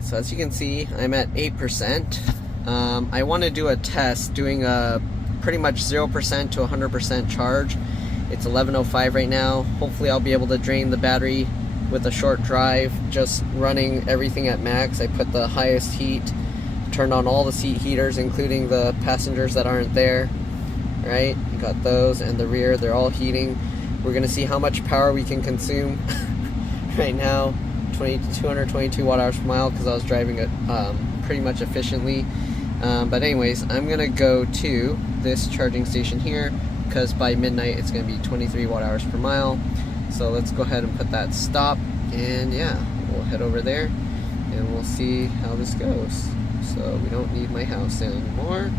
Alright, so as you can see, I'm at 8%. I want to do a test doing a pretty much 0% to 100% charge. It's 11:05 right now. Hopefully I'll be able to drain the battery with a short drive, just running everything at max. I put the highest heat, turned on all the seat heaters, including the passengers that aren't there. Right, you got those, and the rear, they're all heating. We're gonna see how much power we can consume. Right now, 222 watt hours per mile, because I was driving it pretty much efficiently. But anyways, I'm gonna go to this charging station here, because by midnight it's gonna be 23 watt hours per mile. So let's go ahead and put that stop, and yeah, we'll head over there and we'll see how this goes. So we don't need my house anymore.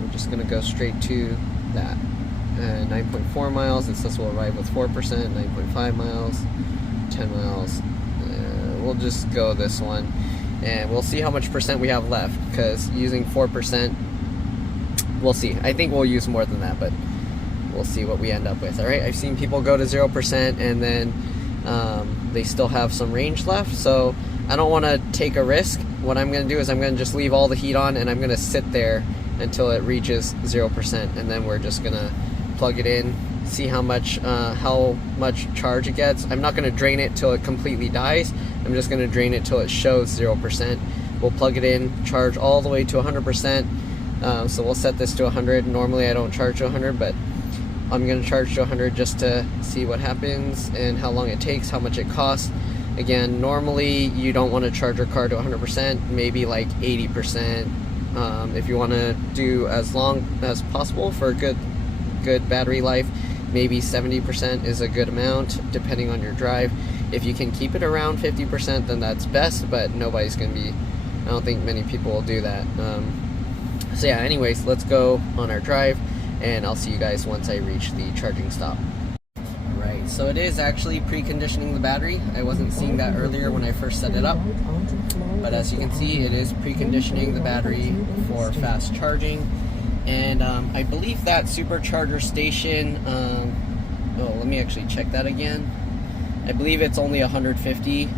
We're just gonna go straight to that. 9.4 miles, it says we'll arrive with 4%, 9.5 miles, 10 miles. We'll just go this one, and we'll see how much percent we have left, because using 4%, we'll see. I think we'll use more than that, but we'll see what we end up with. Alright, I've seen people go to 0% and then they still have some range left, so I don't want to take a risk. What I'm going to do is I'm going to just leave all the heat on, and I'm going to sit there until it reaches 0%, and then we're just going to plug it in, see how much charge it gets. I'm not going to drain it till it completely dies. I'm just going to drain it till it shows 0%. We'll plug it in, charge all the way to 100%. So we'll set this to 100. Normally I don't charge to 100, but I'm going to charge to 100 just to see what happens and how long it takes, how much it costs. Again, normally you don't want to charge your car to 100%, maybe like 80%. If you want to do as long as possible for a good battery life, maybe 70% is a good amount depending on your drive. If you can keep it around 50%, then that's best, but nobody's going to be, I don't think many people will do that. So yeah, anyways, let's go on our drive, and I'll see you guys once I reach the charging stop. Right, so it is actually preconditioning the battery. I wasn't seeing that earlier when I first set it up, but as you can see, it is preconditioning the battery for fast charging. And I believe that supercharger station, oh, let me actually check that again. I believe it's only 150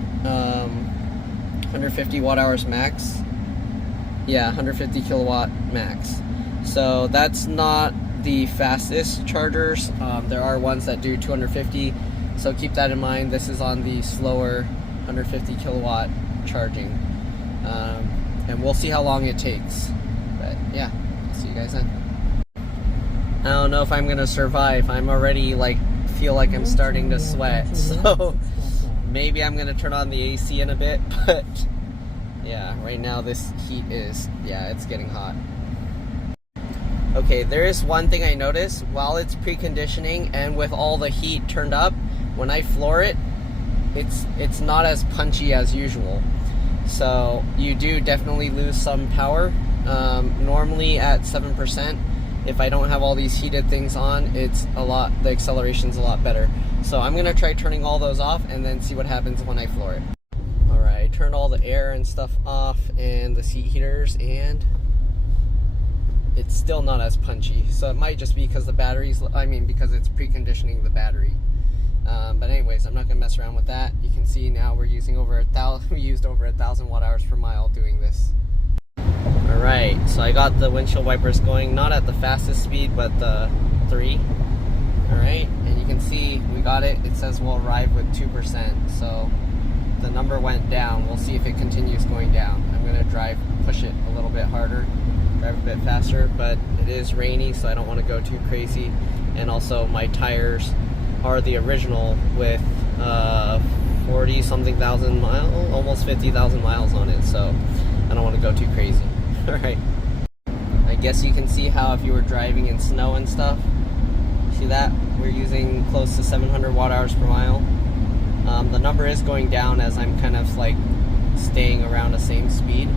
watt hours max. Yeah, 150 kilowatt max. So that's not the fastest chargers. There are ones that do 250, so keep that in mind. This is on the slower 150 kilowatt charging, and we'll see how long it takes. But yeah, see you guys then. I don't know if I'm gonna survive. I'm already feel like I'm starting to sweat, so maybe I'm gonna turn on the AC in a bit. But yeah, right now this heat is, yeah, it's getting hot. Okay, there is one thing I noticed while it's preconditioning and with all the heat turned up. When I floor it, it's not as punchy as usual. So you do definitely lose some power. Normally at 7%, if I don't have all these heated things on, the acceleration's a lot better. So I'm gonna try turning all those off and then see what happens when I floor it. Alright, I turned all the air and stuff off and the seat heaters, and it's still not as punchy. So it might just be because because it's preconditioning the battery. But anyways, I'm not gonna mess around with that. You can see now we used over 1,000 watt hours per mile doing this. Alright, so I got the windshield wipers going, not at the fastest speed, but the 3. Alright, and you can see we got it. It says we'll arrive with 2%, so the number went down. We'll see if it continues going down. I'm going to push it a little bit harder, drive a bit faster, but it is rainy, so I don't want to go too crazy. And also my tires are the original with 40-something thousand miles, almost 50,000 miles on it, so I don't want to go too crazy. Alright, I guess you can see how if you were driving in snow and stuff, see that? We're using close to 700 watt hours per mile. The number is going down as I'm kind of staying around the same speed.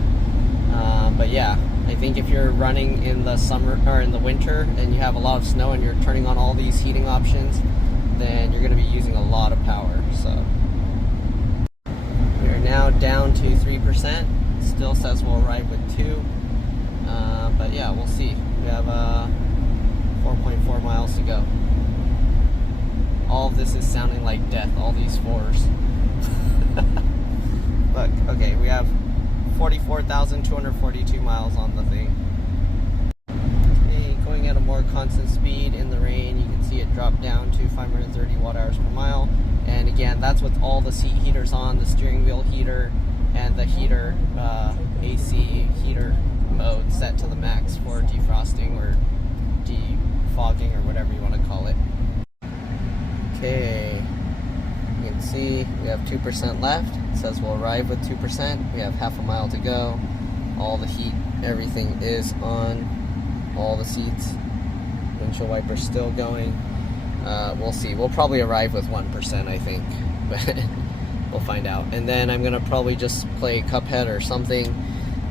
But yeah, I think if you're running in the summer or in the winter and you have a lot of snow and you're turning on all these heating options, then you're going to be using a lot of power. So we are now down to 3%. Still says we'll arrive with 2. But yeah, we'll see. We have 4.4 miles to go. All of this is sounding like death, all these 4s. Look, okay, we have 44,242 miles on the thing. Okay, going at a more constant speed in the rain, you can see it drop down to 530 watt-hours per mile. And again, that's with all the seat heaters on, the steering wheel heater, and the heater, AC heater mode set to the max for defrosting or defogging or whatever you want to call it. Okay, you can see we have 2% left. It says we'll arrive with 2%. We have half a mile to go. All the heat, everything is on, all the seats. Windshield wipers still going. We'll see. We'll probably arrive with 1%, I think, but we'll find out. And then I'm gonna probably just play Cuphead or something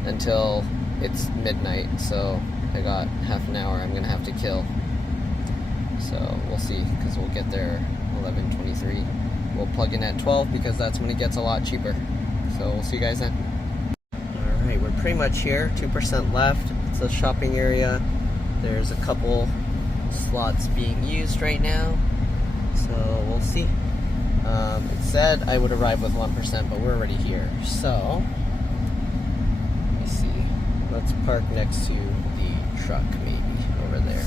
until it's midnight. So I got half an hour I'm gonna have to kill. So we'll see, because we'll get there 11:23. We'll plug in at 12 because that's when it gets a lot cheaper. So we'll see you guys then. Alright, we're pretty much here. 2% left. It's a shopping area. There's a couple slots being used right now. So we'll see. It said I would arrive with 1%, but we're already here. So, let me see. Let's park next to the truck, maybe, over there.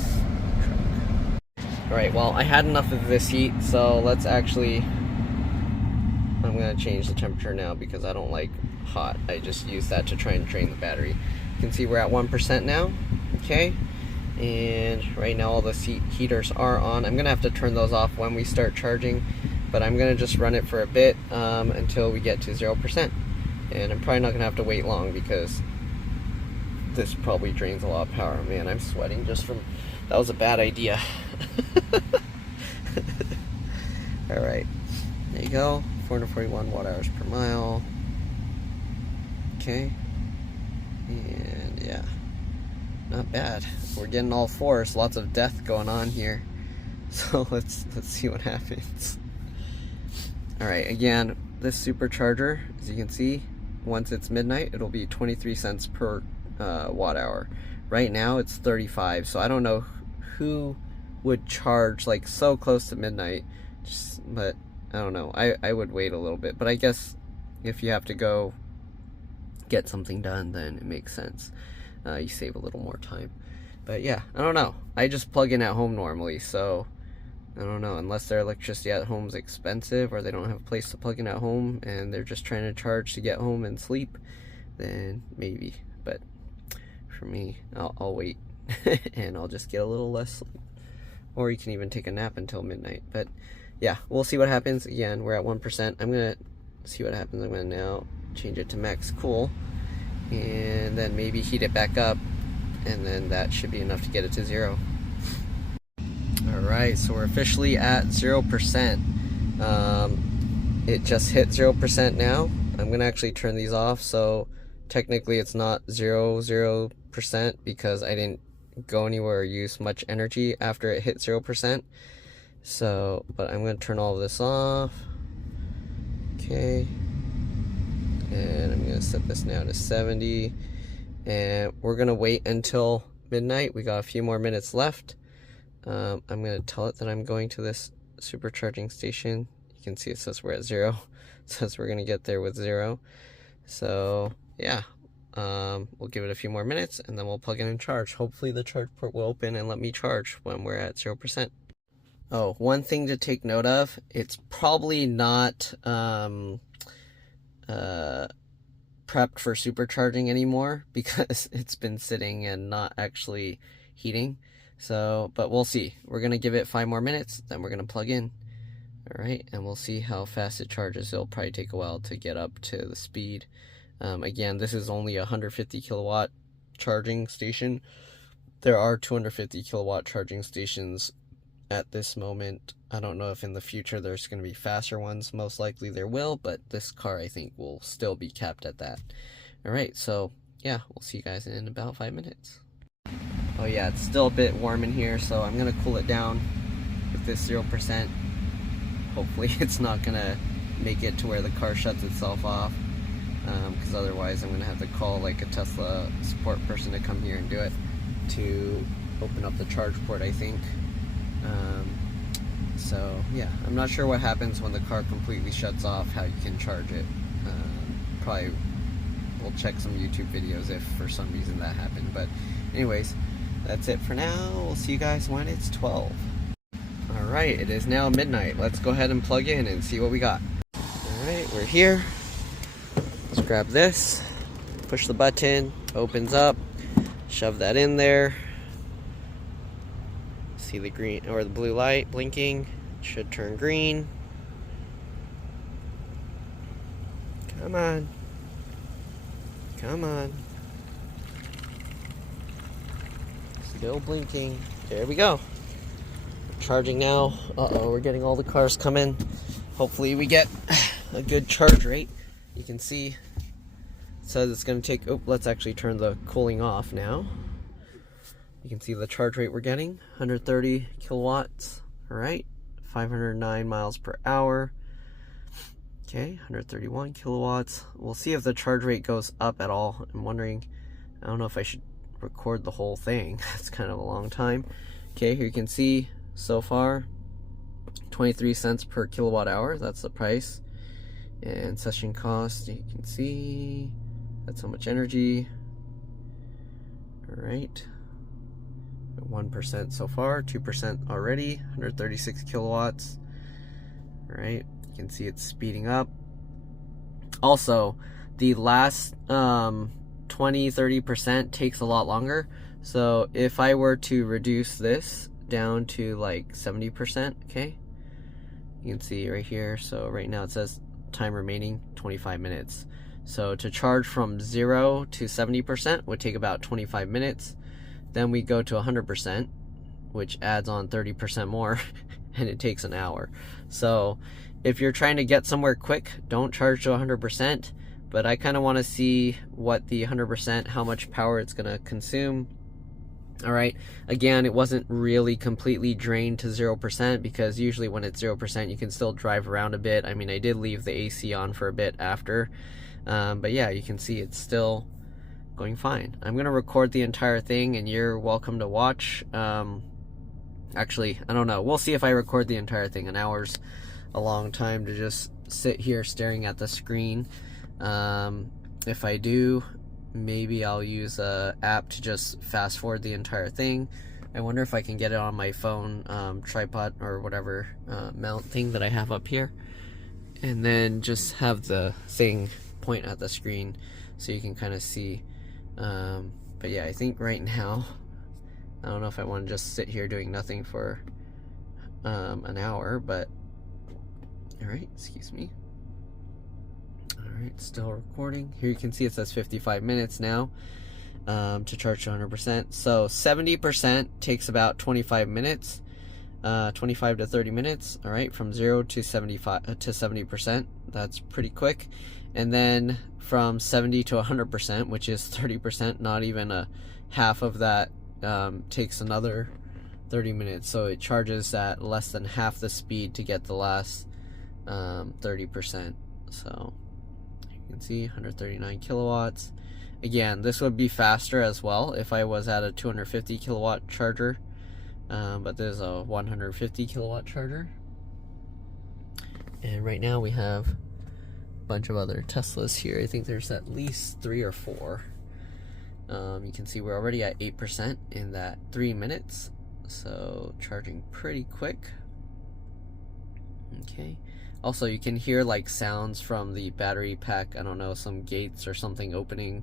Alright, well, I had enough of this heat, so let's actually... I'm going to change the temperature now because I don't like hot. I just use that to try and drain the battery. You can see we're at 1% now, okay? And right now all the seat heaters are on. I'm going to have to turn those off when we start charging, but I'm going to just run it for a bit until we get to 0%. And I'm probably not going to have to wait long because this probably drains a lot of power. Man, I'm sweating just from... That was a bad idea. Alright, there you go. 441 watt-hours per mile. Okay. And yeah, not bad. We're getting all fours. Lots of death going on here. So let's see what happens. Alright, again, this supercharger, as you can see, once it's midnight, it'll be 23 cents per watt-hour. Right now it's 35, so I don't know who would charge like so close to midnight, but I don't know. I would wait a little bit, but I guess if you have to go get something done, then it makes sense. You save a little more time. But yeah, I don't know. I just plug in at home normally, so I don't know. Unless their electricity at home is expensive or they don't have a place to plug in at home and they're just trying to charge to get home and sleep, then maybe. But for me, I'll wait and I'll just get a little less sleep. Or you can even take a nap until midnight. But yeah, we'll see what happens. Again, we're at 1%. I'm gonna see what happens. I'm gonna now change it to max cool and then maybe heat it back up, and then that should be enough to get it to 0. Alright, so we're officially at 0%. It just hit 0% now. I'm gonna actually turn these off, so technically it's not 0% because I didn't go anywhere or use much energy after it hit 0%. So, but I'm going to turn all of this off. Okay. And I'm going to set this now to 70. And we're going to wait until midnight. We got a few more minutes left. I'm going to tell it that I'm going to this supercharging station. You can see it says we're at 0. It says we're going to get there with 0. So, yeah. We'll give it a few more minutes and then we'll plug in and charge. Hopefully the charge port will open and let me charge when we're at 0%. Oh, one thing to take note of, it's probably not prepped for supercharging anymore because it's been sitting and not actually heating. So, but we'll see. We're going to give it 5 more minutes, then we're going to plug in. Alright, and we'll see how fast it charges. It'll probably take a while to get up to the speed. Again, this is only a 150 kilowatt charging station. There are 250 kilowatt charging stations at this moment. I don't know if in the future there's going to be faster ones. Most likely there will, but this car I think will still be capped at that. Alright, so yeah, we'll see you guys in about 5 minutes. Oh yeah, it's still a bit warm in here, so I'm going to cool it down with this 0%. Hopefully it's not going to make it to where the car shuts itself off. Because otherwise I'm going to have to call like a Tesla support person to come here and do it to open up the charge port, I think. So yeah, I'm not sure what happens when the car completely shuts off, how you can charge it. Probably we'll check some YouTube videos if for some reason that happened. But anyways, that's it for now. We'll see you guys when it's 12. Alright, it is now midnight. Let's go ahead and plug in and see what we got. Alright, we're here. Let's grab this, push the button, opens up, shove that in there. See the green or the blue light blinking. It should turn green. Come on. Come on. Still blinking. There we go. Charging now. Uh-oh, we're getting all the cars coming. Hopefully we get a good charge rate. You can see it says it's going to take, oh, let's actually turn the cooling off now. You can see the charge rate we're getting, 130 kilowatts. All right, 509 miles per hour. Okay, 131 kilowatts. We'll see if the charge rate goes up at all. I'm wondering, I don't know if I should record the whole thing. It's kind of a long time. Okay, here you can see so far 23 cents per kilowatt hour. That's the price. And session cost, you can see that's how much energy. All right, 1% so far, 2% already, 136 kilowatts. All right, you can see it's speeding up. Also, the last 20-30% takes a lot longer. So if I were to reduce this down to like 70%, okay, you can see right here. So right now it says time remaining 25 minutes. So to charge from 0 to 70% would take about 25 minutes. Then we go to 100%, which adds on 30% more, and it takes an hour. So if you're trying to get somewhere quick, don't charge to 100%, but I kind of want to see what the 100%, how much power it's going to consume. All right, again, it wasn't really completely drained to 0% because usually when it's 0%, you can still drive around a bit. I mean, I did leave the AC on for a bit after, but yeah, you can see it's still going fine. I'm gonna record the entire thing and you're welcome to watch. Actually, I don't know, we'll see if I record the entire thing. An hour's a long time to just sit here staring at the screen. If I do, maybe I'll use a app to just fast forward the entire thing. I wonder if I can get it on my phone tripod or whatever mount thing that I have up here, and then just have the thing point at the screen so you can kind of see. But yeah, I think right now, I don't know if I want to just sit here doing nothing for an hour, but alright, excuse me. Alright, still recording. Here you can see it says 55 minutes now to charge to 100%. So 70% takes about 25 minutes, 25 to 30 minutes. Alright, from 0 to 75 to 70%. That's pretty quick. And then from 70 to 100%, which is 30%, not even a half of that, takes another 30 minutes. So it charges at less than half the speed to get the last 30%. So you can see 139 kilowatts. Again, this would be faster as well if I was at a 250 kilowatt charger, but there's a 150 kilowatt charger. And right now we have bunch of other Teslas here. I think there's at least 3 or 4. You can see we're already at 8% in that 3 minutes, so charging pretty quick. Okay, also you can hear like sounds from the battery pack. I don't know, some gates or something opening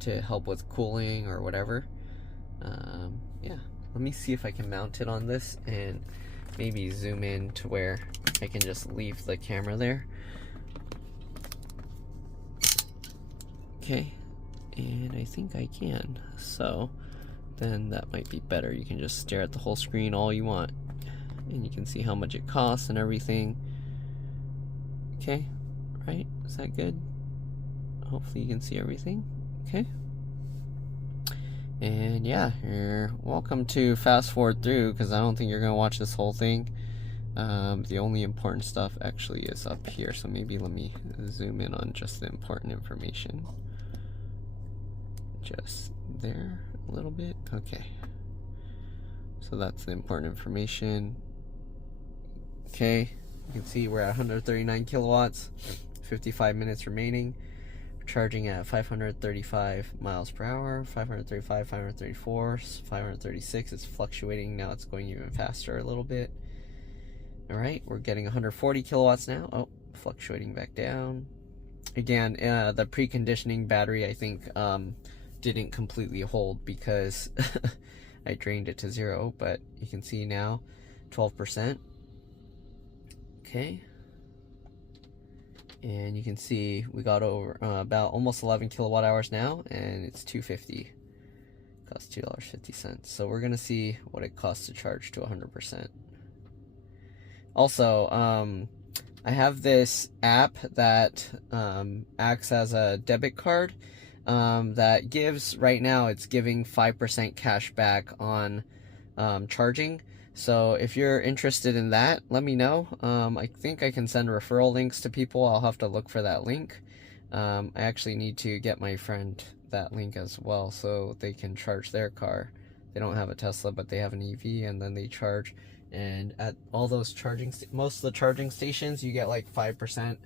to help with cooling or whatever. Yeah, let me see if I can mount it on this and maybe zoom in to where I can just leave the camera there. Okay, and I think I can, so then that might be better. You can just stare at the whole screen all you want, and you can see how much it costs and everything. Okay, right? Is that good? Hopefully you can see everything. Okay. And yeah, you're welcome to fast forward through because I don't think you're gonna watch this whole thing. The only important stuff actually is up here, so maybe let me zoom in on just the important information. Just there a little bit. Okay, so that's the important information. Okay, you can see we're at 139 kilowatts, 55 minutes remaining. charging at 535 miles per hour, 535, 534, 536. It's fluctuating. Now it's going even faster a little bit. All right, we're getting 140 kilowatts now. Oh, fluctuating back down. Again, the preconditioning battery, I think, didn't completely hold because I drained it to 0, but you can see now 12%. Okay. And you can see we got over about almost 11 kilowatt hours now, and it's $2.50. Costs $2.50. So we're gonna see what it costs to charge to 100%. Also, I have this app that acts as a debit card that gives, right now it's giving 5% cash back on charging. So if you're interested in that, let me know. I think I can send referral links to people. I'll have to look for that link. I actually need to get my friend that link as well so they can charge their car. They don't have a Tesla, but they have an EV, and then they charge. And at all those most of the charging stations, you get like 5%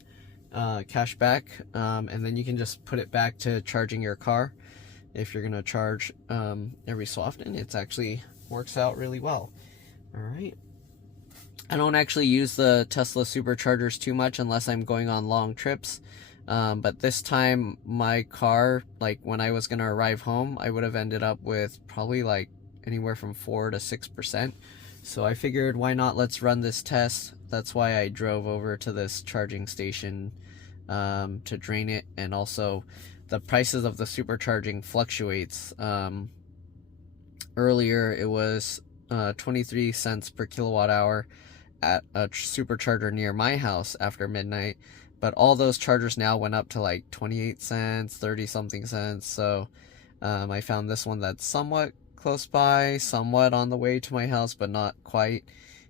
cash back, and then you can just put it back to charging your car. If you're gonna charge every so often, it's actually works out really well. All right. I don't actually use the Tesla superchargers too much unless I'm going on long trips. But this time my car, like when I was going to arrive home, I would have ended up with probably like anywhere from 4 to 6%. So I figured, why not, let's run this test. That's why I drove over to this charging station to drain it. And also the prices of the supercharging fluctuates. Earlier it was 23 cents per kilowatt hour at a supercharger near my house after midnight, but all those chargers now went up to like 28 cents, 30 something cents. So I found this one that's somewhat close by, somewhat on the way to my house, but not quite.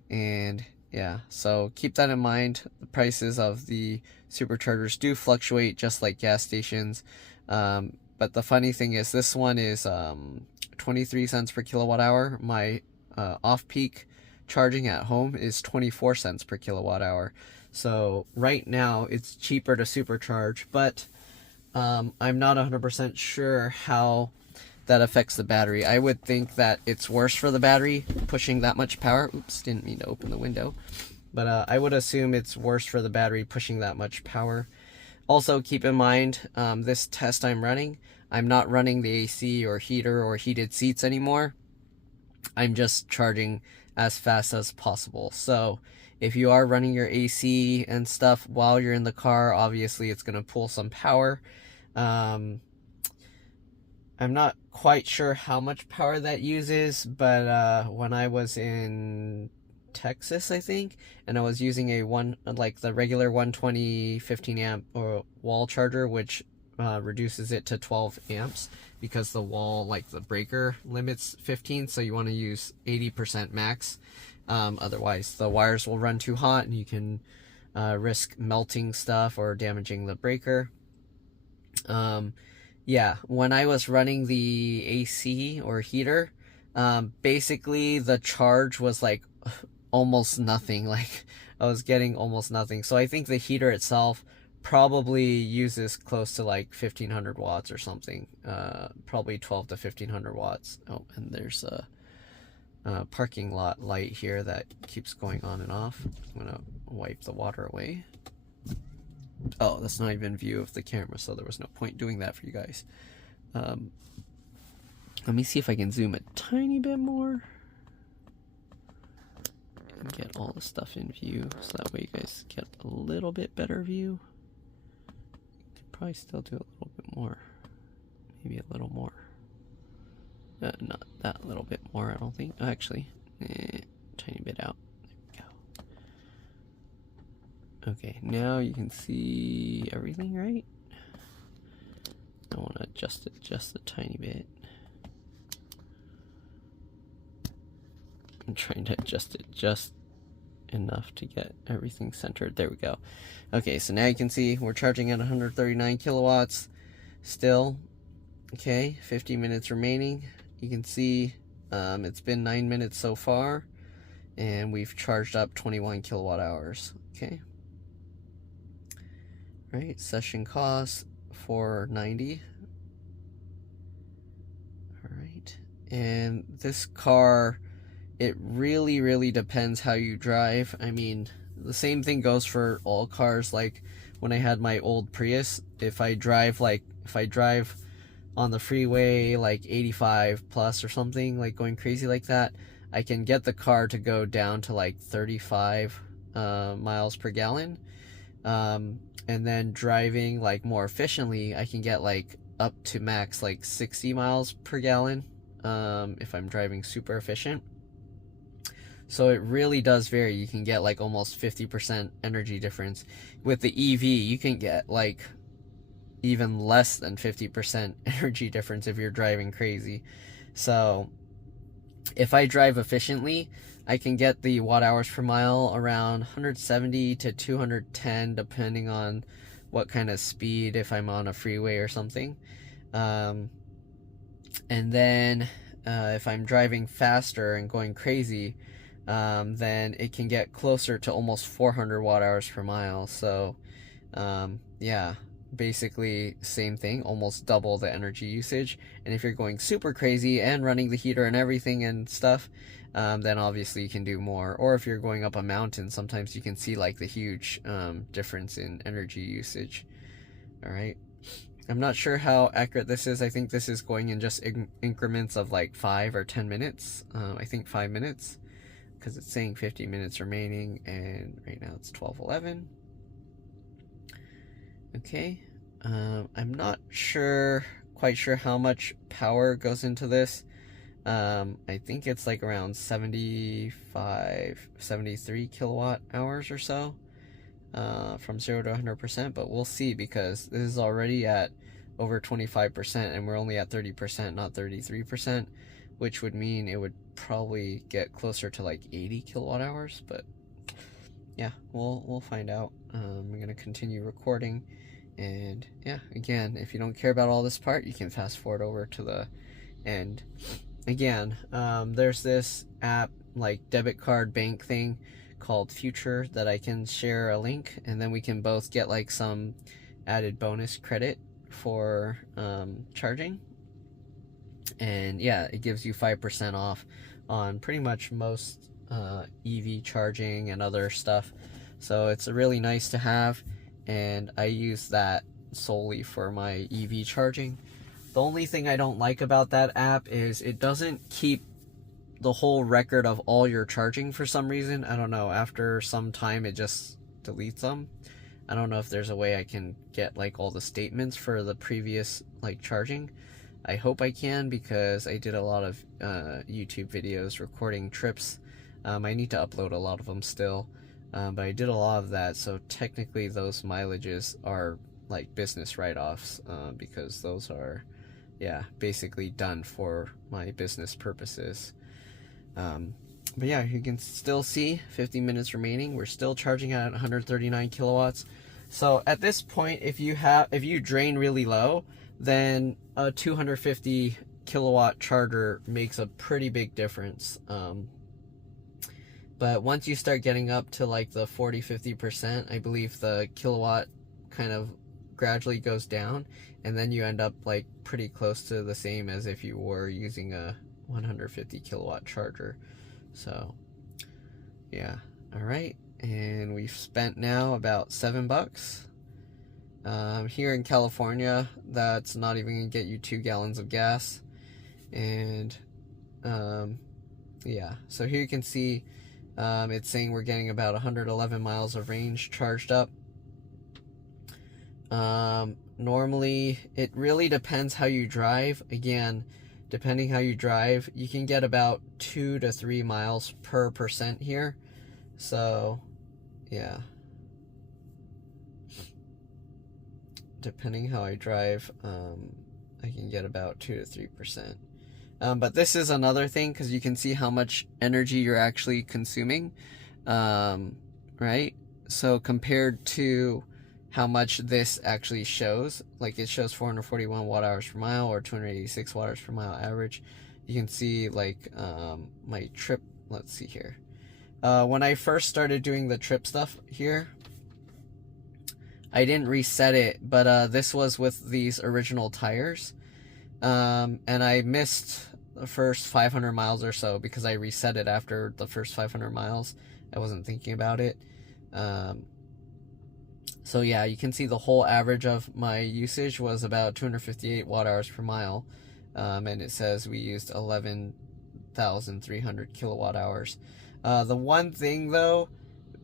And yeah, so keep that in mind. The prices of the superchargers do fluctuate just like gas stations, but the funny thing is this one is 23 cents per kilowatt hour. My off-peak charging at home is 24 cents per kilowatt hour. So right now it's cheaper to supercharge, but I'm not 100% sure how that affects the battery. I would think that it's worse for the battery pushing that much power. Oops, didn't mean to open the window. But I would assume it's worse for the battery pushing that much power. Also keep in mind, this test I'm running, I'm not running the AC or heater or heated seats anymore. I'm just charging as fast as possible. So if you are running your AC and stuff while you're in the car, obviously it's going to pull some power. I'm not quite sure how much power that uses, but when I was in Texas, I think, and I was using the regular 120 15 amp or wall charger, which reduces it to 12 amps because the wall, like the breaker, limits 15, so you want to use 80% max. Otherwise the wires will run too hot and you can risk melting stuff or damaging the breaker. Yeah, when I was running the AC or heater, basically the charge was like almost nothing. Like I was getting almost nothing. So I think the heater itself probably uses close to like 1500 watts or something, probably 12 to 1500 watts. Oh, and there's a parking lot light here that keeps going on and off. I'm gonna wipe the water away. Oh, that's not even view of the camera, so there was no point doing that for you guys. Let me see if I can zoom a tiny bit more and get all the stuff in view, so that way you guys get a little bit better view. Could probably still do a little bit more, maybe a little more. Not that little bit more, I don't think. Actually, tiny bit out. There we go. Okay, now you can see everything, right? I want to adjust it just a tiny bit. I'm trying to adjust it just enough to get everything centered. There we go. Okay, so now you can see we're charging at 139 kilowatts still. Okay, 50 minutes remaining. You can see it's been 9 minutes so far, and we've charged up 21 kilowatt hours. Okay. Right, session cost 490. All right. And this car, it really depends how you drive. I mean, the same thing goes for all cars. Like when I had my old Prius, if I drive on the freeway like 85 plus or something, like going crazy like that, I can get the car to go down to like 35 miles per gallon. And then driving like more efficiently, I can get like up to max like 60 miles per gallon if I'm driving super efficient. So it really does vary. You can get like almost 50% energy difference. With the EV, you can get like even less than 50% energy difference if you're driving crazy. So if I drive efficiently, I can get the watt hours per mile around 170 to 210 depending on what kind of speed, if I'm on a freeway or something. And then if I'm driving faster and going crazy, then it can get closer to almost 400 watt hours per mile. So yeah, basically same thing, almost double the energy usage. And if you're going super crazy and running the heater and everything and stuff, then obviously you can do more. Or if you're going up a mountain, sometimes you can see like the huge difference in energy usage. All right, I'm not sure how accurate this is. I think this is going in just increments of like 5 or 10 minutes. I think 5 minutes, because it's saying 50 minutes remaining, and right now it's 12:11. Okay, I'm not quite sure how much power goes into this. I think it's like around 73 kilowatt hours or so, from 0 to 100%, but we'll see, because this is already at over 25% and we're only at 30%, not 33%, which would mean it would probably get closer to like 80 kilowatt hours, but yeah, we'll find out. I'm gonna continue recording, and yeah, again, if you don't care about all this part, you can fast forward over to the end. Again, there's this app, like debit card bank thing called Future, that I can share a link, and then we can both get like some added bonus credit for charging. And yeah, it gives you 5% off on pretty much most EV charging and other stuff. So it's really nice to have, and I use that solely for my EV charging. The only thing I don't like about that app is it doesn't keep the whole record of all your charging for some reason. I don't know, after some time it just deletes them. I don't know if there's a way I can get like all the statements for the previous like charging. I hope I can, because I did a lot of YouTube videos recording trips. I need to upload a lot of them still, but I did a lot of that, so technically those mileages are like business write-offs, because those are, yeah, basically done for my business purposes. But yeah, you can still see 50 minutes remaining. We're still charging at 139 kilowatts. So at this point, if you drain really low, then a 250 kilowatt charger makes a pretty big difference. But once you start getting up to like the 40-50%, I believe the kilowatt kind of gradually goes down, and then you end up like pretty close to the same as if you were using a 150 kilowatt charger. So yeah, all right, and we've spent now about $7. Here in California, that's not even gonna get you 2 gallons of gas. And yeah, so here you can see it's saying we're getting about 111 miles of range charged up. Normally, it really depends how you drive. Again, depending how you drive, you can get about 2 to 3 miles per percent here. So yeah, depending how I drive, I can get about 2 to 3%. But this is another thing, because you can see how much energy you're actually consuming, right? So compared to how much this actually shows, like it shows 441 watt hours per mile or 286 watt hours per mile average. You can see like my trip, let's see here. When I first started doing the trip stuff here, I didn't reset it, but this was with these original tires. And I missed the first 500 miles or so because I reset it after the first 500 miles. I wasn't thinking about it. So yeah, you can see the whole average of my usage was about 258 watt hours per mile. And it says we used 11,300 kilowatt hours. The one thing though,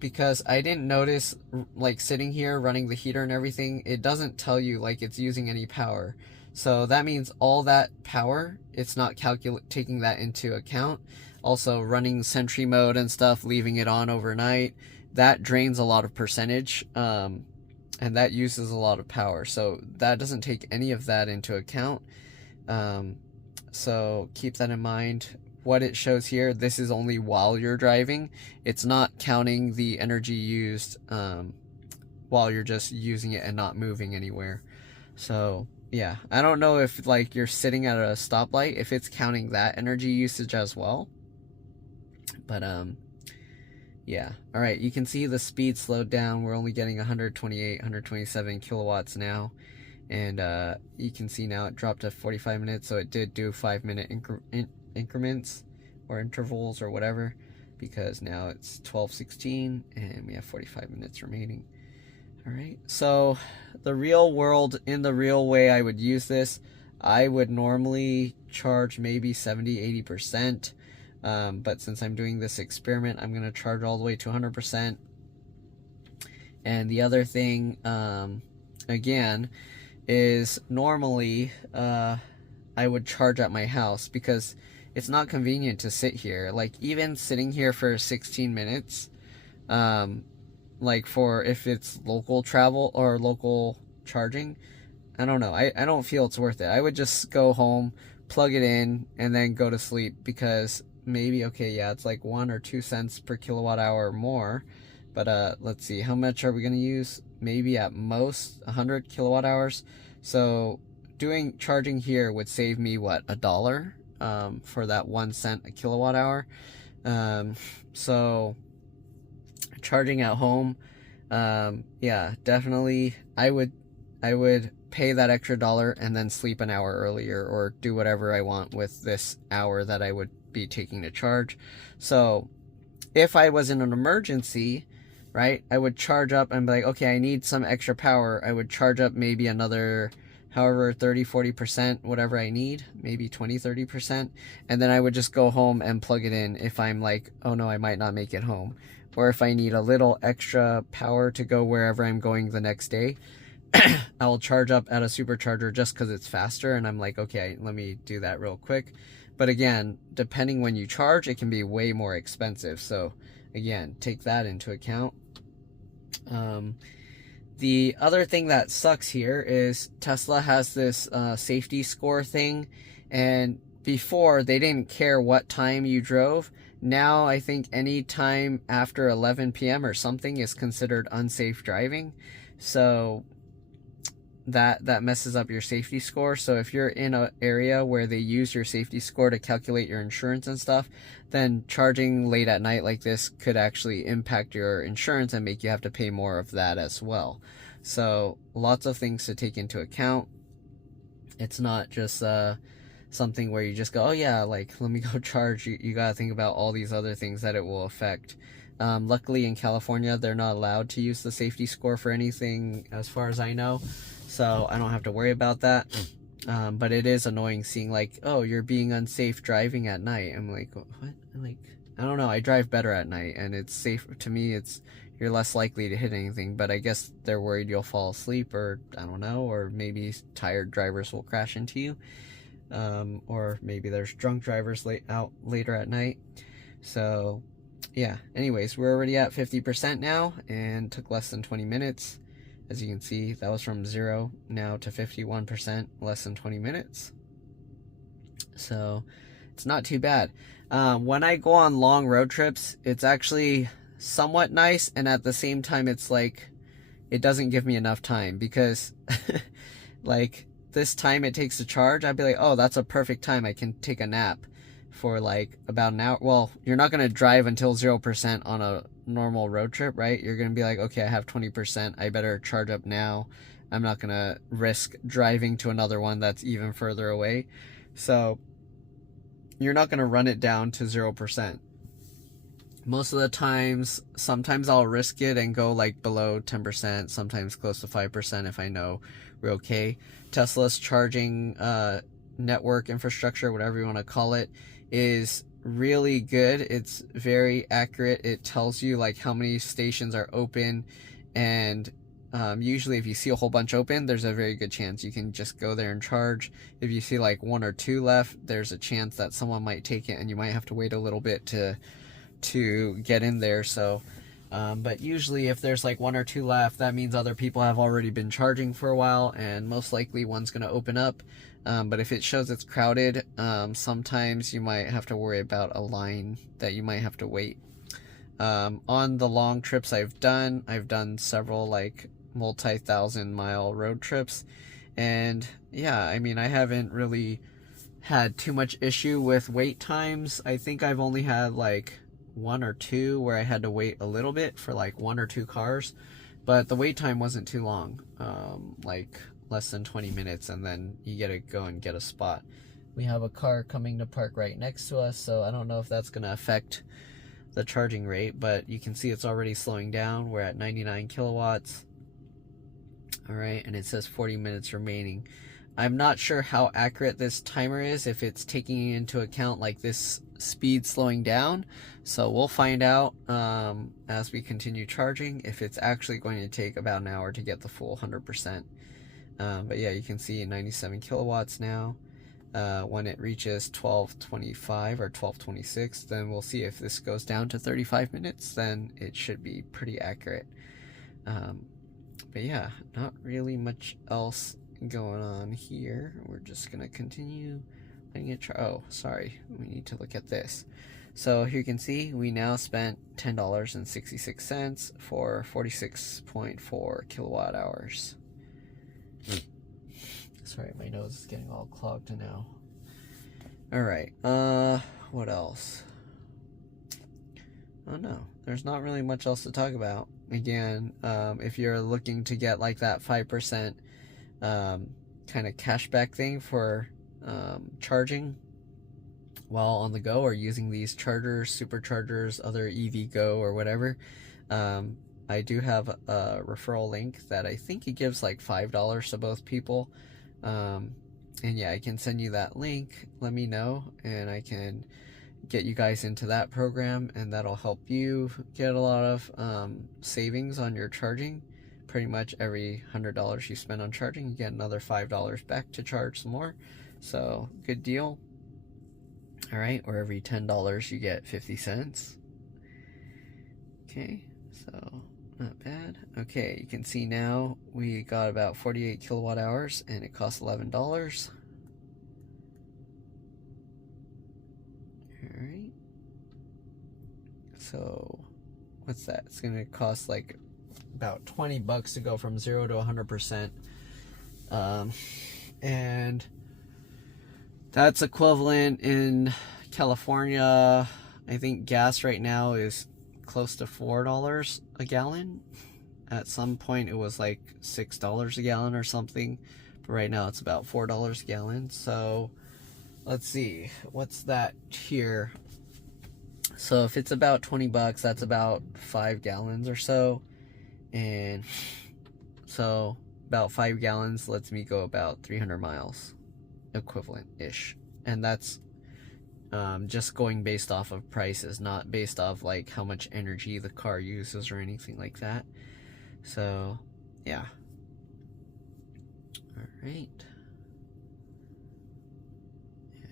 because I didn't notice, like sitting here running the heater and everything, it doesn't tell you like it's using any power. So that means all that power, it's not taking that into account. Also running Sentry mode and stuff, leaving it on overnight, that drains a lot of percentage, and that uses a lot of power. So that doesn't take any of that into account. So keep that in mind. What it shows here, this is only while you're driving. It's not counting the energy used while you're just using it and not moving anywhere. So yeah, I don't know if like you're sitting at a stoplight, if it's counting that energy usage as well. But yeah. All right, you can see the speed slowed down. We're only getting 128, 127 kilowatts now. And you can see now it dropped to 45 minutes, so it did do 5-minute increments or intervals or whatever, because now it's 12:16 and we have 45 minutes remaining. All right, so the real world, in the real way I would use this, I would normally charge maybe 70-80%, but since I'm doing this experiment, I'm going to charge all the way to 100%. And the other thing, again, is normally I would charge at my house because it's not convenient to sit here. Like even sitting here for 16 minutes, like for if it's local travel or local charging, I don't know, I don't feel it's worth it. I would just go home, plug it in, and then go to sleep, because maybe, okay, yeah, it's like 1 or 2 cents per kilowatt hour more, but let's see, how much are we going to use? Maybe at most 100 kilowatt hours. So charging here would save me what, $1 for that 1 cent a kilowatt hour. So charging at home, yeah, definitely I would pay that extra $1 and then sleep an hour earlier, or do whatever I want with this hour that I would be taking to charge. So if I was in an emergency, right, I would charge up and be like, okay, I need some extra power. I would charge up maybe another, however, 30-40%, whatever I need, maybe 20-30%, and then I would just go home and plug it in if I'm like, oh no, I might not make it home, or if I need a little extra power to go wherever I'm going the next day. I'll charge up at a supercharger just because it's faster, and I'm like, okay, let me do that real quick. But again, depending when you charge, it can be way more expensive. So again, take that into account. The other thing that sucks here is Tesla has this safety score thing, and before they didn't care what time you drove. Now I think any time after 11 p.m. or something is considered unsafe driving. So that messes up your safety score. So if you're in an area where they use your safety score to calculate your insurance and stuff, then charging late at night like this could actually impact your insurance and make you have to pay more of that as well. So lots of things to take into account. It's not just something where you just go, oh yeah, like let me go charge. You gotta think about all these other things that it will affect. Luckily in California, they're not allowed to use the safety score for anything as far as I know. So I don't have to worry about that. But it is annoying seeing like, oh, you're being unsafe driving at night. I'm like, what? Like, I don't know. I drive better at night, and it's safe to me. You're less likely to hit anything, but I guess they're worried you'll fall asleep, or I don't know, or maybe tired drivers will crash into you. Or maybe there's drunk drivers out later at night. So yeah, anyways, we're already at 50% now, and took less than 20 minutes. As you can see, that was from 0 now to 51%, less than 20 minutes. So it's not too bad. When I go on long road trips, it's actually somewhat nice, and at the same time, it's like, it doesn't give me enough time, because like this time it takes to charge, I'd be like, oh, that's a perfect time, I can take a nap for like about an hour. Well, you're not going to drive until 0% on a normal road trip, right? You're going to be like, okay, I have 20%. I better charge up now. I'm not going to risk driving to another one that's even further away. So you're not going to run it down to 0%. Most of the times, sometimes I'll risk it and go like below 10%, sometimes close to 5% if I know we're okay. Tesla's charging network infrastructure, whatever you want to call it, is really good. It's very accurate. It tells you like how many stations are open, and usually if you see a whole bunch open, there's a very good chance you can just go there and charge. If you see like 1 or 2 left, there's a chance that someone might take it and you might have to wait a little bit to get in there. So but usually if there's like 1 or 2 left, that means other people have already been charging for a while, and most likely one's going to open up. But if it shows it's crowded, sometimes you might have to worry about a line that you might have to wait. On the long trips I've done several like multi-thousand-mile road trips, and yeah, I mean, I haven't really had too much issue with wait times. I think I've only had like 1 or 2 where I had to wait a little bit for like 1 or 2 cars, but the wait time wasn't too long, like less than 20 minutes, and then you get to go and get a spot. We have a car coming to park right next to us, so I don't know if that's going to affect the charging rate, but you can see it's already slowing down. We're at 99 kilowatts. All right, and it says 40 minutes remaining. I'm not sure how accurate this timer is, if it's taking into account like this speed slowing down. So we'll find out as we continue charging if it's actually going to take about an hour to get the full 100%. But yeah, you can see 97 kilowatts now. When it reaches 12:25 or 12:26, then we'll see if this goes down to 35 minutes. Then it should be pretty accurate. But yeah, not really much else going on here. We're just gonna continue letting it try. Oh, sorry, we need to look at this. So here you can see we now spent $10.66 for 46.4 kilowatt hours. Sorry, my nose is getting all clogged now. Alright, what else? Oh no, there's not really much else to talk about. Again, if you're looking to get like that 5% kind of cashback thing for charging while on the go, or using these chargers, superchargers, other EV Go or whatever, I do have a referral link that I think it gives like $5 to both people. And yeah, I can send you that link. Let me know, and I can get you guys into that program, and that'll help you get a lot of savings on your charging. Pretty much every $100 you spend on charging, you get another $5 back to charge some more. So good deal. All right, or every $10 you get 50 cents. Okay, so not bad. Okay, you can see now we got about 48 kilowatt hours, and it costs $11. All right. So what's that? It's gonna cost like about $20 to go from 0 to 100%. And that's equivalent in California. I think gas right now is close to $4 a gallon. At some point it was like $6 a gallon or something, but right now it's about $4 a gallon. So let's see, what's that here? So if it's about $20, that's about 5 gallons or so, and so about 5 gallons lets me go about 300 miles equivalent-ish, and that's just going based off of prices, not based off like how much energy the car uses or anything like that. So yeah. All right,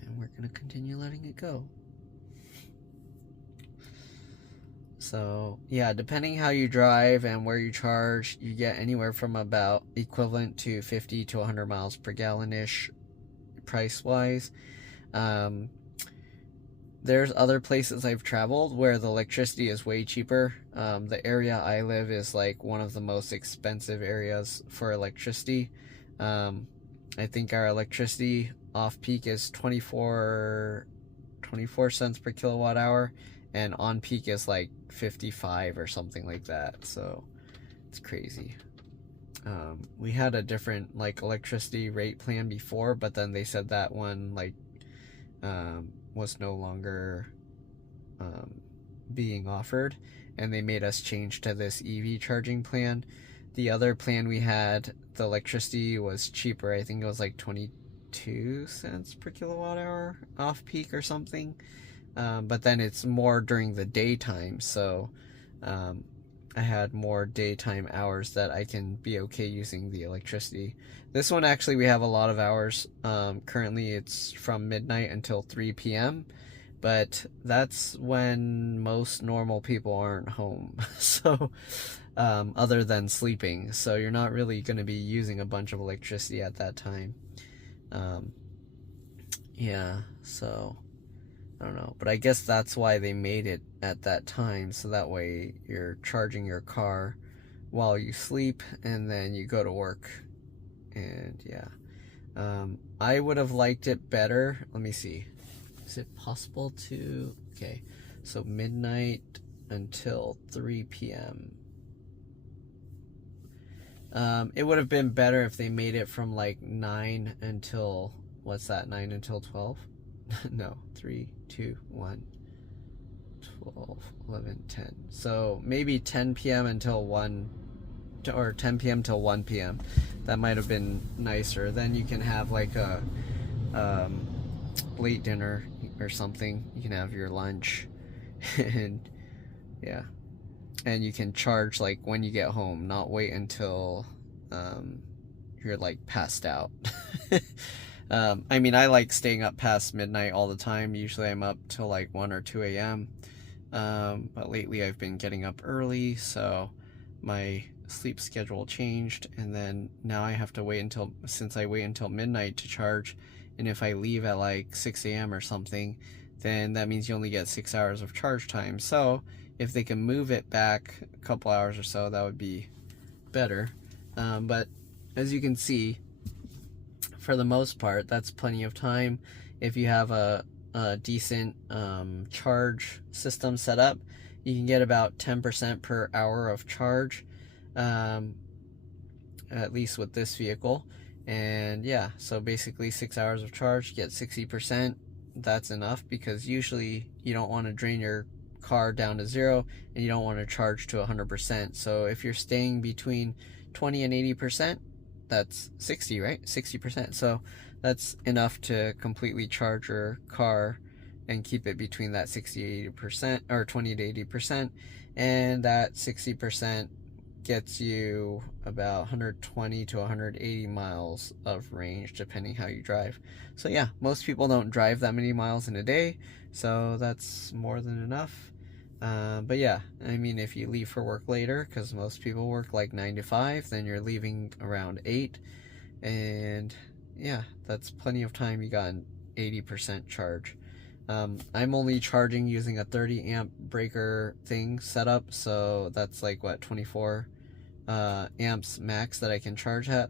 and we're gonna continue letting it go. So yeah, depending how you drive and where you charge, you get anywhere from about equivalent to 50 to 100 miles per gallon-ish price-wise. There's other places I've traveled where the electricity is way cheaper. The area I live is like one of the most expensive areas for electricity. I think our electricity off-peak is 24 24 cents per kilowatt hour, and on peak is like 55 or something like that. So it's crazy. We had a different like electricity rate plan before, but then they said that one like was no longer being offered, and they made us change to this EV charging plan. The other plan we had, the electricity was cheaper. I think it was like 22 cents per kilowatt hour off peak or something. But then it's more during the daytime, so I had more daytime hours that I can be okay using the electricity. This one actually we have a lot of hours. Currently it's from midnight until 3 p.m. but that's when most normal people aren't home. So other than sleeping, so you're not really going to be using a bunch of electricity at that time. Yeah, so I don't know, but I guess that's why they made it at that time, so that way you're charging your car while you sleep and then you go to work. And yeah, I would have liked it better. Let me see, is it possible to, okay, so midnight until 3 p.m. It would have been better if they made it from like 9 until, what's that, 9 until 12? No, 3, 2, 1, 12, 11, 10. So maybe 10 p.m. until 1, or 10 p.m. till 1 p.m. That might have been nicer. Then you can have like a late dinner or something. You can have your lunch, and yeah, and you can charge like when you get home, not wait until you're like passed out. I mean, I like staying up past midnight all the time. Usually I'm up till like 1 or 2 a.m. But lately I've been getting up early, so my sleep schedule changed, and then now I have to wait until, since I wait until midnight to charge, and if I leave at like 6 a.m. or something, then that means you only get 6 hours of charge time. So if they can move it back a couple hours or so, that would be better. But as you can see, for the most part, that's plenty of time. If you have a decent charge system set up, you can get about 10% per hour of charge, at least with this vehicle. And yeah, so basically 6 hours of charge, you get 60%. That's enough, because usually you don't want to drain your car down to 0, and you don't want to charge to 100%. So if you're staying between 20 and 80%, that's 60, right? 60%. So that's enough to completely charge your car and keep it between that 60-80%, or 20 to 80%. And that 60% gets you about 120 to 180 miles of range, depending how you drive. So yeah, most people don't drive that many miles in a day, so that's more than enough. But yeah, I mean, if you leave for work later, because most people work like 9 to 5, then you're leaving around 8, and yeah, that's plenty of time. You got an 80% charge. I'm only charging using a 30 amp breaker thing set up, so that's like what, 24 amps max that I can charge at,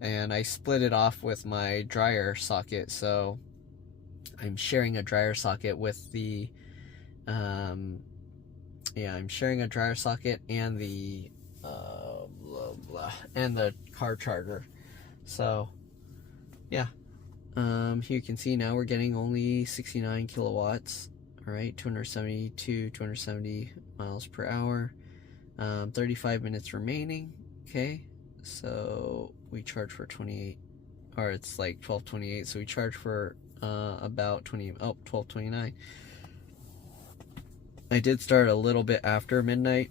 and I split it off with my dryer socket, so I'm sharing a dryer socket with the I'm sharing a dryer socket and the and the car charger. So yeah, here you can see now we're getting only 69 kilowatts. All right, 270 miles per hour. 35 minutes remaining. Okay, so we charge for 28, or it's like 12:28. So we charge for about 12:29. I did start a little bit after midnight,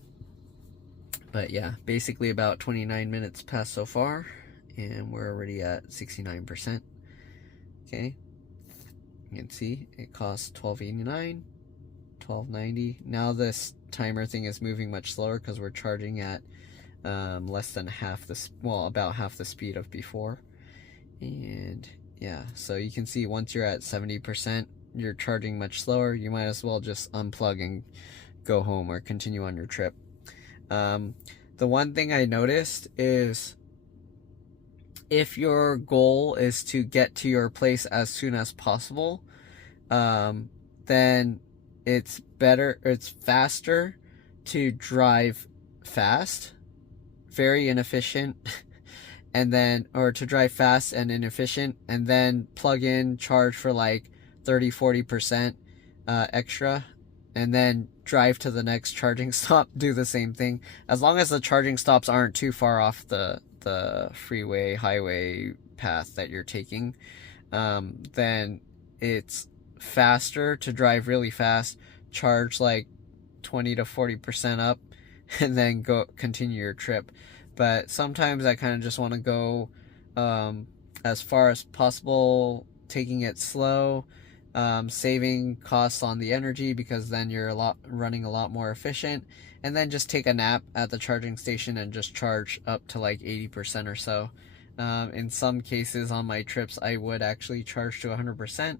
but yeah, basically about 29 minutes passed so far, and we're already at 69%. Okay, you can see it costs $12.89, $12.90. Now this timer thing is moving much slower because we're charging at less than half the, well, about half the speed of before. And yeah, so you can see once you're at 70%, you're charging much slower. You might as well just unplug and go home or continue on your trip. The one thing I noticed is, if your goal is to get to your place as soon as possible, then it's faster to drive fast, very inefficient, and then, or to drive fast and inefficient, and then plug in, charge for like 30-40% extra, and then drive to the next charging stop, do the same thing. As long as the charging stops aren't too far off the freeway, highway path that you're taking, then it's faster to drive really fast, charge like 20-40% up, and then go continue your trip. But sometimes I kind of just want to go as far as possible, taking it slow, saving costs on the energy, because then you're running a lot more efficient, and then just take a nap at the charging station and just charge up to like 80% or so. In some cases on my trips, I would actually charge to 100%,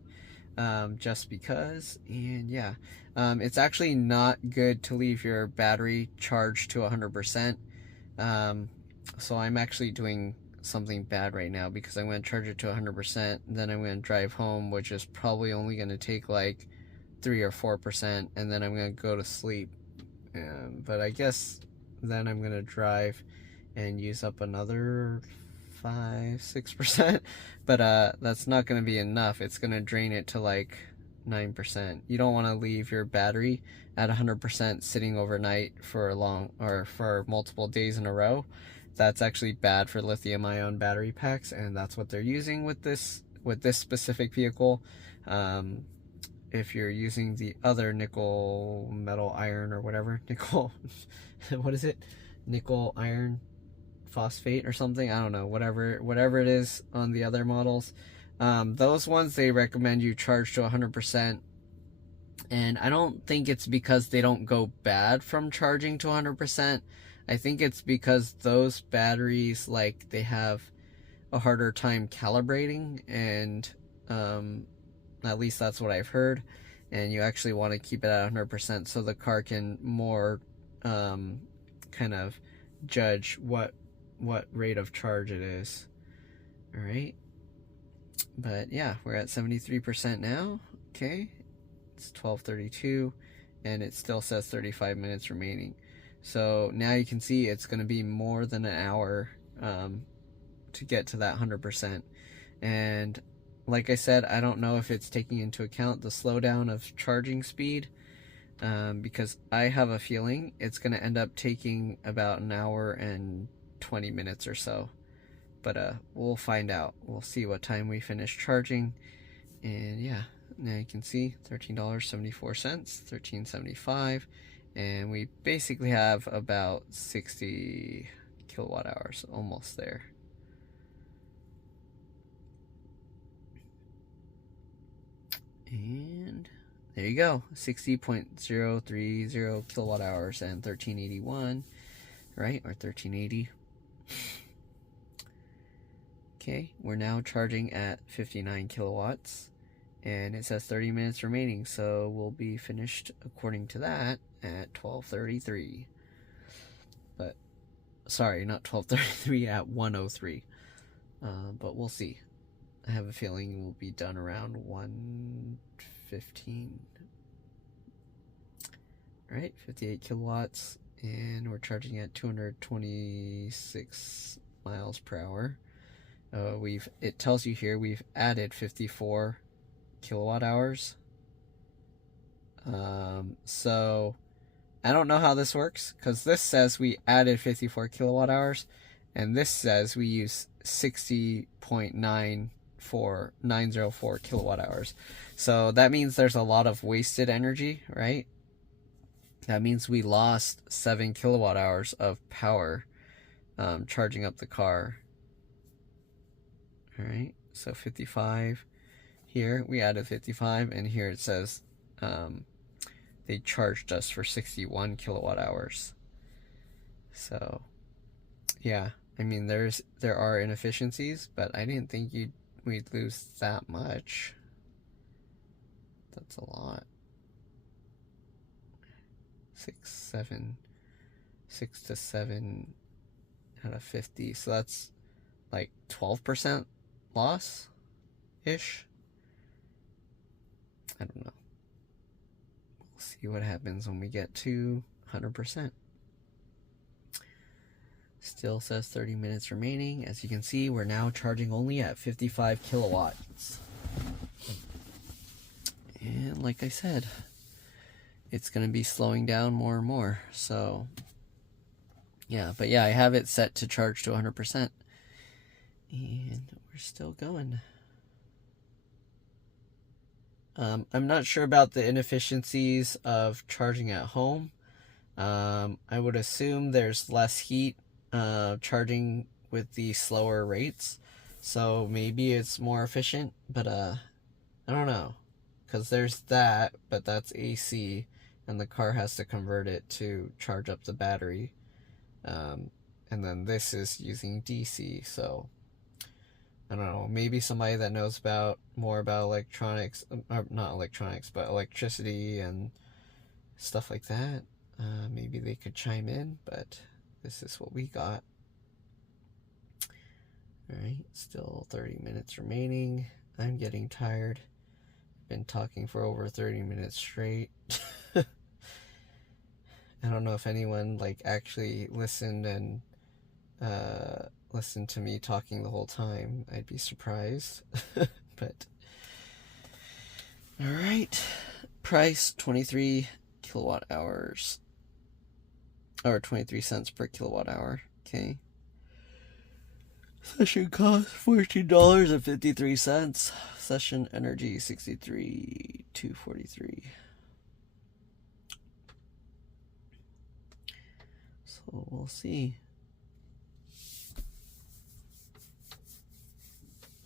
just because. And yeah, it's actually not good to leave your battery charged to 100%. So I'm actually doing something bad right now, because I'm going to charge it to 100%, then I'm going to drive home, which is probably only going to take like 3 or 4%, and then I'm going to go to sleep. But I guess then I'm going to drive and use up another 5-6%, but that's not going to be enough. It's going to drain it to like 9%. You don't want to leave your battery at 100% sitting overnight for for multiple days in a row. That's actually bad for lithium-ion battery packs, and that's what they're using with this specific vehicle. If you're using the other nickel metal iron or whatever, nickel what is it, nickel iron phosphate or something, I don't know, whatever it is on the other models, those ones, they recommend you charge to 100%. And I don't think it's because they don't go bad from charging to 100%. I think it's because those batteries, like, they have a harder time calibrating, and at least that's what I've heard. And you actually want to keep it at 100% so the car can more kind of judge what rate of charge it is. All right. But yeah, we're at 73% now. Okay. It's 12:32, and it still says 35 minutes remaining. So now you can see it's going to be more than an hour to get to that 100%. And like I said, I don't know if it's taking into account the slowdown of charging speed, because I have a feeling it's going to end up taking about an hour and 20 minutes or so. But we'll find out. We'll see what time we finish charging. And yeah, now you can see $13.74, $13.75, and we basically have about 60 kilowatt hours, almost there. And there you go, 60.030 kilowatt hours and 1381, right? Or 1380. Okay, we're now charging at 59 kilowatts, and it says 30 minutes remaining, so we'll be finished according to that at 12:33. But sorry, not 12:33, at 1:03. But we'll see. I have a feeling we'll be done around 1:15. All right, 58 kilowatts, and we're charging at 226 miles per hour. It tells you here we've added 54 kilowatt hours. So I don't know how this works, because this says we added 54 kilowatt hours, and this says we use 60.904 kilowatt hours. So that means there's a lot of wasted energy, right? That means we lost 7 kilowatt hours of power charging up the car. All right, so 55 here, we added 55, and here it says they charged us for 61 kilowatt hours. So yeah, I mean, there are inefficiencies, but I didn't think we'd lose that much. That's a lot. 6 to 7 out of 50, so that's like 12% loss ish. I don't know. see what happens when we get to 100%. Still says 30 minutes remaining. As you can see, we're now charging only at 55 kilowatts. And like I said, it's going to be slowing down more and more. So, yeah. But yeah, I have it set to charge to 100%. And we're still going. I'm not sure about the inefficiencies of charging at home. I would assume there's less heat charging with the slower rates, so maybe it's more efficient, but I don't know, because there's that, but that's AC, and the car has to convert it to charge up the battery, and then this is using DC, so I don't know, maybe somebody that knows more about electronics, or not electronics, but electricity and stuff like that, maybe they could chime in, but this is what we got. Alright, still 30 minutes remaining. I'm getting tired. Been talking for over 30 minutes straight. I don't know if anyone actually listened and listened to me talking the whole time. I'd be surprised. But alright. Price 23 kilowatt hours. Or 23 cents per kilowatt hour. Okay. Session cost $14.53. Session energy $63,243. So we'll see.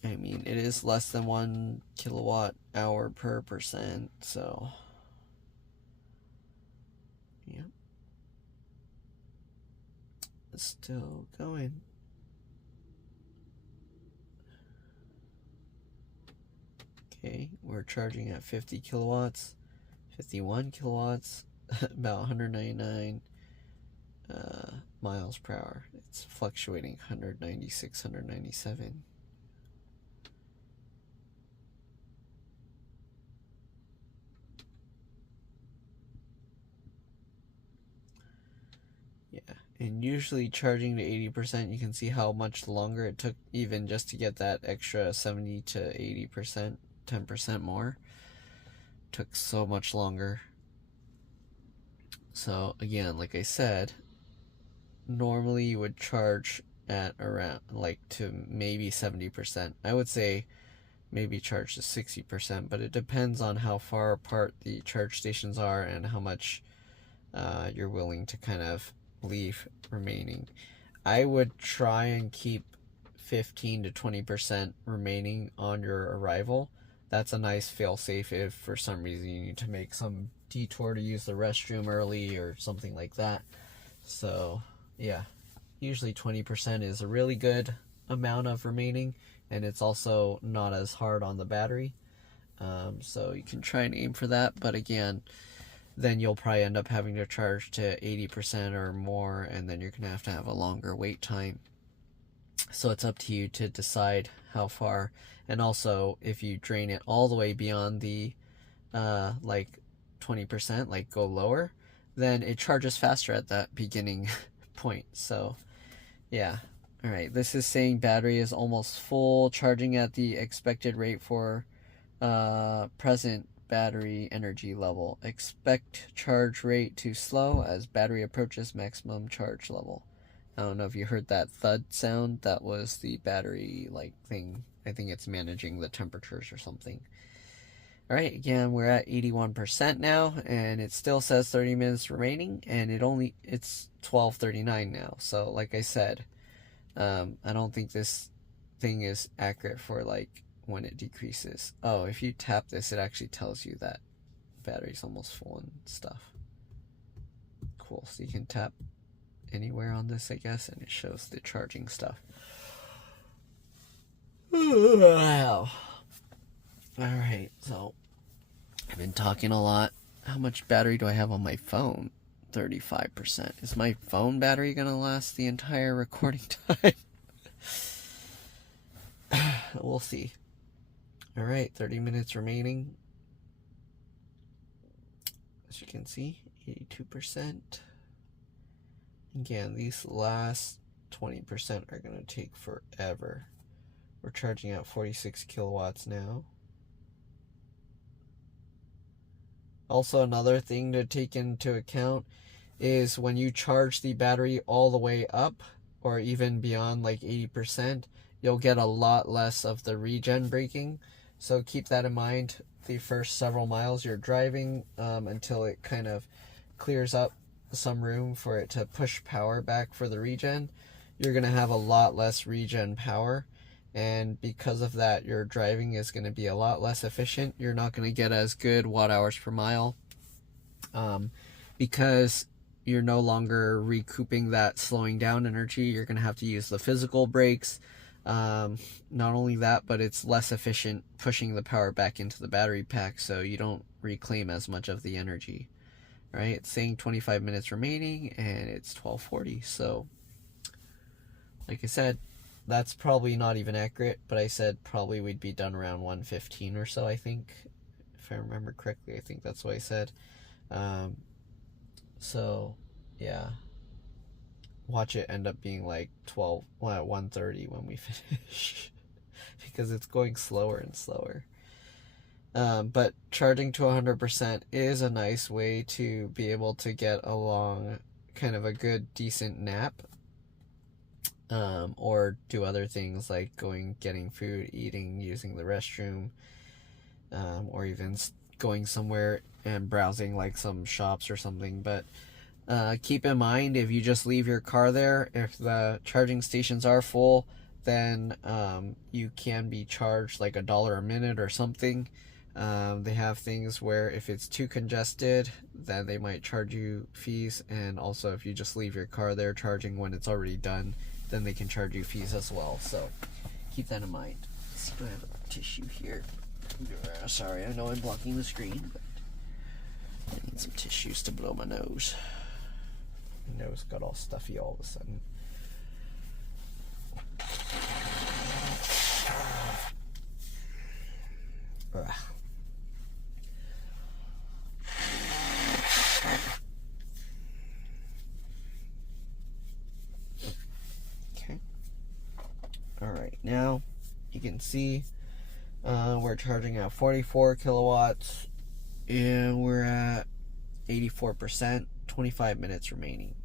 I mean, it is less than 1 kilowatt hour per percent, so yeah. It's still going. Okay, we're charging at 50 kilowatts, 51 kilowatts, about 199 miles per hour. It's fluctuating 196, 197. Yeah, and usually charging to 80%, you can see how much longer it took even just to get that extra 70 to 80%, 10% more. Took so much longer. So again, like I said, normally you would charge at around to maybe 70%. I would say maybe charge to 60%, but it depends on how far apart the charge stations are and how much you're willing to kind of leave remaining. I would try and keep 15 to 20% remaining on your arrival. That's a nice fail-safe if for some reason you need to make some detour to use the restroom early or something like that. So yeah, usually 20% is a really good amount of remaining, and it's also not as hard on the battery. So you can try and aim for that, but again, then you'll probably end up having to charge to 80% or more, and then you're going to have a longer wait time. So it's up to you to decide how far. And also, if you drain it all the way beyond the 20%, go lower, then it charges faster at that beginning point. So yeah. All right, this is saying battery is almost full, charging at the expected rate for present battery energy level. Expect charge rate to slow as battery approaches maximum charge level. I don't know if you heard that thud sound. That was the battery thing. I think it's managing the temperatures or something. Alright, again, we're at 81% now, and it still says 30 minutes remaining, and it's 12:39 now. So like I said, I don't think this thing is accurate for when it decreases. Oh, if you tap this, it actually tells you that battery's almost full and stuff. Cool, so you can tap anywhere on this, I guess, and it shows the charging stuff. Wow. Alright, so I've been talking a lot. How much battery do I have on my phone? 35%. Is my phone battery gonna last the entire recording time? We'll see. Alright, 30 minutes remaining. as you can see, 82%. Again, these last 20% are going to take forever. We're charging at 46 kilowatts now. Also, another thing to take into account is when you charge the battery all the way up, or even beyond like 80%, you'll get a lot less of the regen braking. So keep that in mind the first several miles you're driving, until it kind of clears up some room for it to push power back for the regen. You're going to have a lot less regen power, and because of that, your driving is going to be a lot less efficient. You're not going to get as good watt hours per mile, because you're no longer recouping that slowing down energy. You're going to have to use the physical brakes. Not only that, but it's less efficient pushing the power back into the battery pack, so you don't reclaim as much of the energy. Right? It's saying 25 minutes remaining, and it's 12:40. So, like I said, that's probably not even accurate, but I said probably we'd be done around 1:15 or so, I think. If I remember correctly, I think that's what I said. So, yeah. Watch it end up being like 1:30 when we finish. Because it's going slower and slower. But charging to 100% is a nice way to be able to get along kind of a good, decent nap. Or do other things like getting food, eating, using the restroom, or even going somewhere and browsing like some shops or something. But keep in mind, if you just leave your car there, if the charging stations are full, then you can be charged like $1 a minute or something. They have things where if it's too congested, then they might charge you fees, and also if you just leave your car there charging when it's already done, then they can charge you fees as well. So keep that in mind. Let's see if I have a tissue here. Sorry, I know I'm blocking the screen, but I need some tissues to blow my nose. My nose got all stuffy all of a sudden. Ugh. Alright, now you can see we're charging at 44 kilowatts, and we're at 84%, 25 minutes remaining.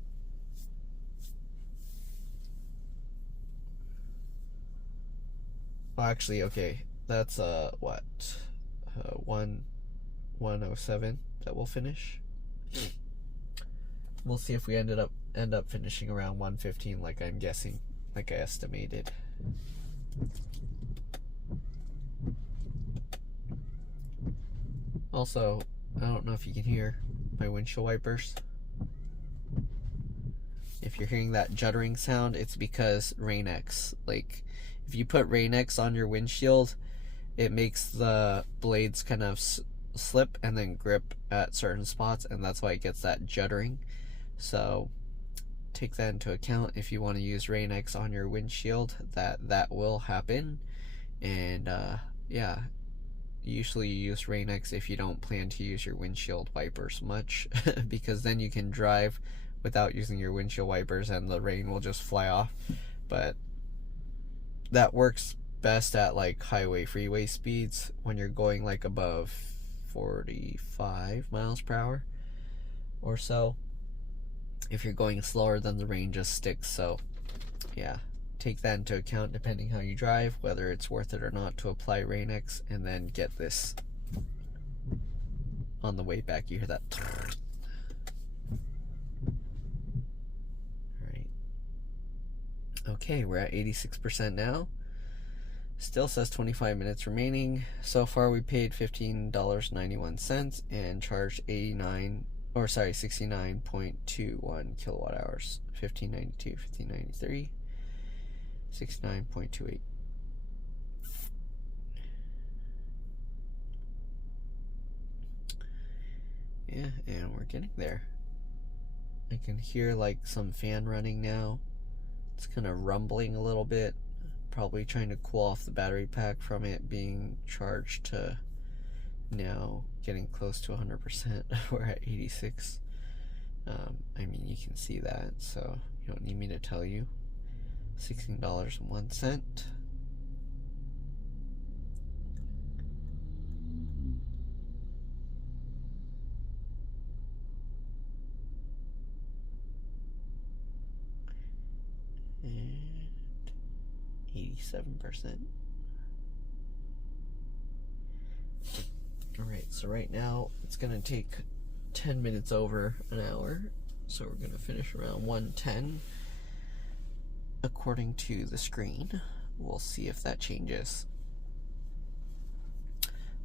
Oh, actually, okay, that's 1:07 that we'll finish. We'll see if we end up finishing around 1:15, like I'm guessing, like I estimated. Also, I don't know if you can hear my windshield wipers. If you're hearing that juddering sound, it's because Rain-X, like if you put Rain-X on your windshield, it makes the blades kind of slip and then grip at certain spots, and that's why it gets that juddering. So take that into account. If you want to use Rain-X on your windshield, that will happen. And yeah, usually you use Rain-X if you don't plan to use your windshield wipers much, because then you can drive without using your windshield wipers and the rain will just fly off. But that works best at like highway freeway speeds, when you're going like above 45 miles per hour or so. If you're going slower, then the rain just sticks. So yeah, take that into account depending how you drive, whether it's worth it or not to apply Rain-X, and then get this on the way back. You hear that? Alright. Okay, we're at 86% now. Still says 25 minutes remaining. So far we paid $15.91 and charged 69.21 kilowatt hours. 1592, 1593, 69.28. Yeah, and we're getting there. I can hear like some fan running now. It's kind of rumbling a little bit. Probably trying to cool off the battery pack from it being charged to now getting close to 100%. We're at 86. I mean, you can see that, so you don't need me to tell you. $16.01. And 87%. Alright, so right now it's gonna take 10 minutes over an hour, so we're gonna finish around 1:10 according to the screen. We'll see if that changes.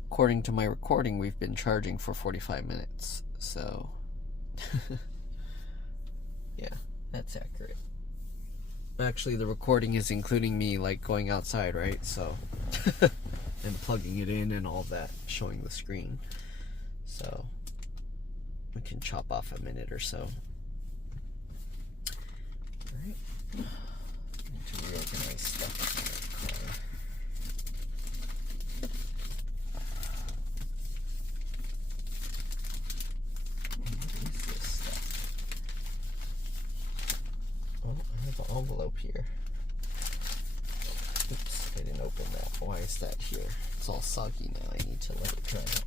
According to my recording, we've been charging for 45 minutes, so yeah, that's accurate. Actually, the recording is including me like going outside, right? So and plugging it in and all that, showing the screen. So we can chop off a minute or so. Alright. Need to reorganize stuff in the car. What is this stuff? Oh, I have an envelope here. Oops, I didn't open that. Why is that here? It's all soggy now. I need to let it dry out.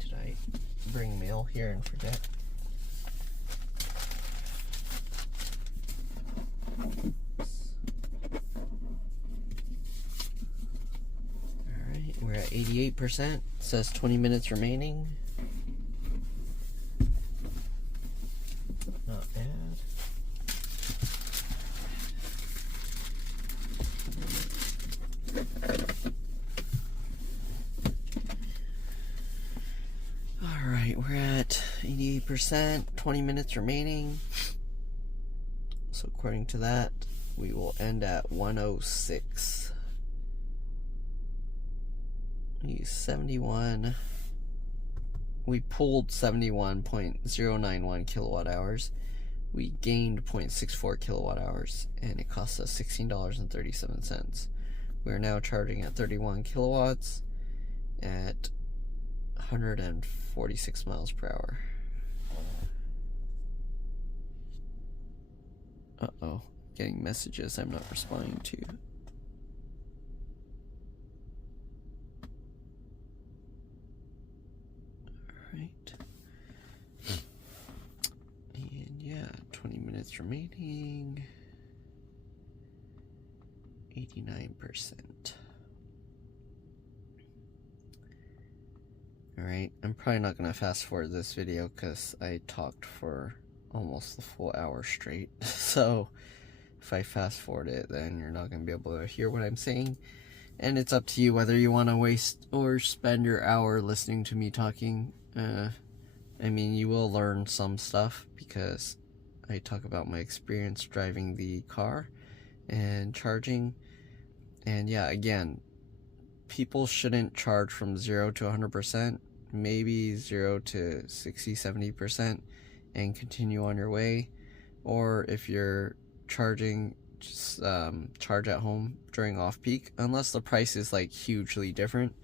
Did I bring mail here and forget? Alright, we're at 88%. It says 20 minutes remaining. Not bad. Alright, we're at 88%, 20 minutes remaining. So according to that, we will end at 106. We use 71. We pulled 71.091 kilowatt hours. We gained 0.64 kilowatt hours, and it cost us $16.37. We are now charging at 31 kilowatts at 146 miles per hour. Uh-oh, getting messages I'm not responding to. Alright. And yeah, 20 minutes remaining. 89%. Alright, I'm probably not going to fast forward this video because I talked for almost the full hour straight. So if I fast forward it, then you're not going to be able to hear what I'm saying. And it's up to you whether you want to waste or spend your hour listening to me talking. I mean, you will learn some stuff because I talk about my experience driving the car and charging. And yeah, again, people shouldn't charge from 0 to 100%, maybe 0 to 60-70%, and continue on your way. Or if you're charging, just charge at home during off-peak, unless the price is like hugely different,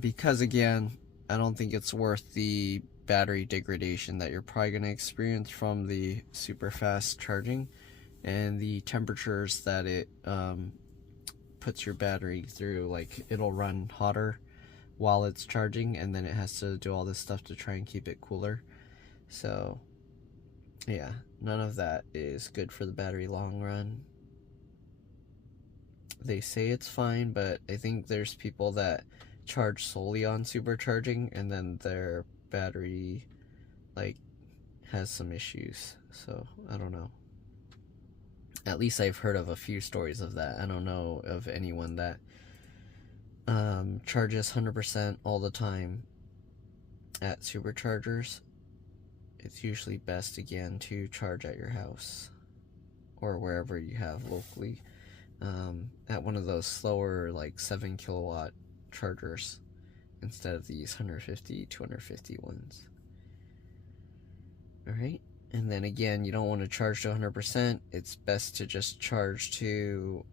because again, I don't think it's worth the battery degradation that you're probably going to experience from the super fast charging and the temperatures that it puts your battery through. Like, it'll run hotter while it's charging, and then it has to do all this stuff to try and keep it cooler. So yeah, none of that is good for the battery long run. They say it's fine, but I think there's people that charge solely on supercharging and then their battery like has some issues. So I don't know. At least I've heard of a few stories of that. I don't know of anyone that charges 100% all the time at superchargers. It's usually best, again, to charge at your house or wherever you have locally, at one of those slower, like 7 kilowatt chargers instead of these 150, 250 ones. Alright, and then again, you don't want to charge to 100%. It's best to just charge to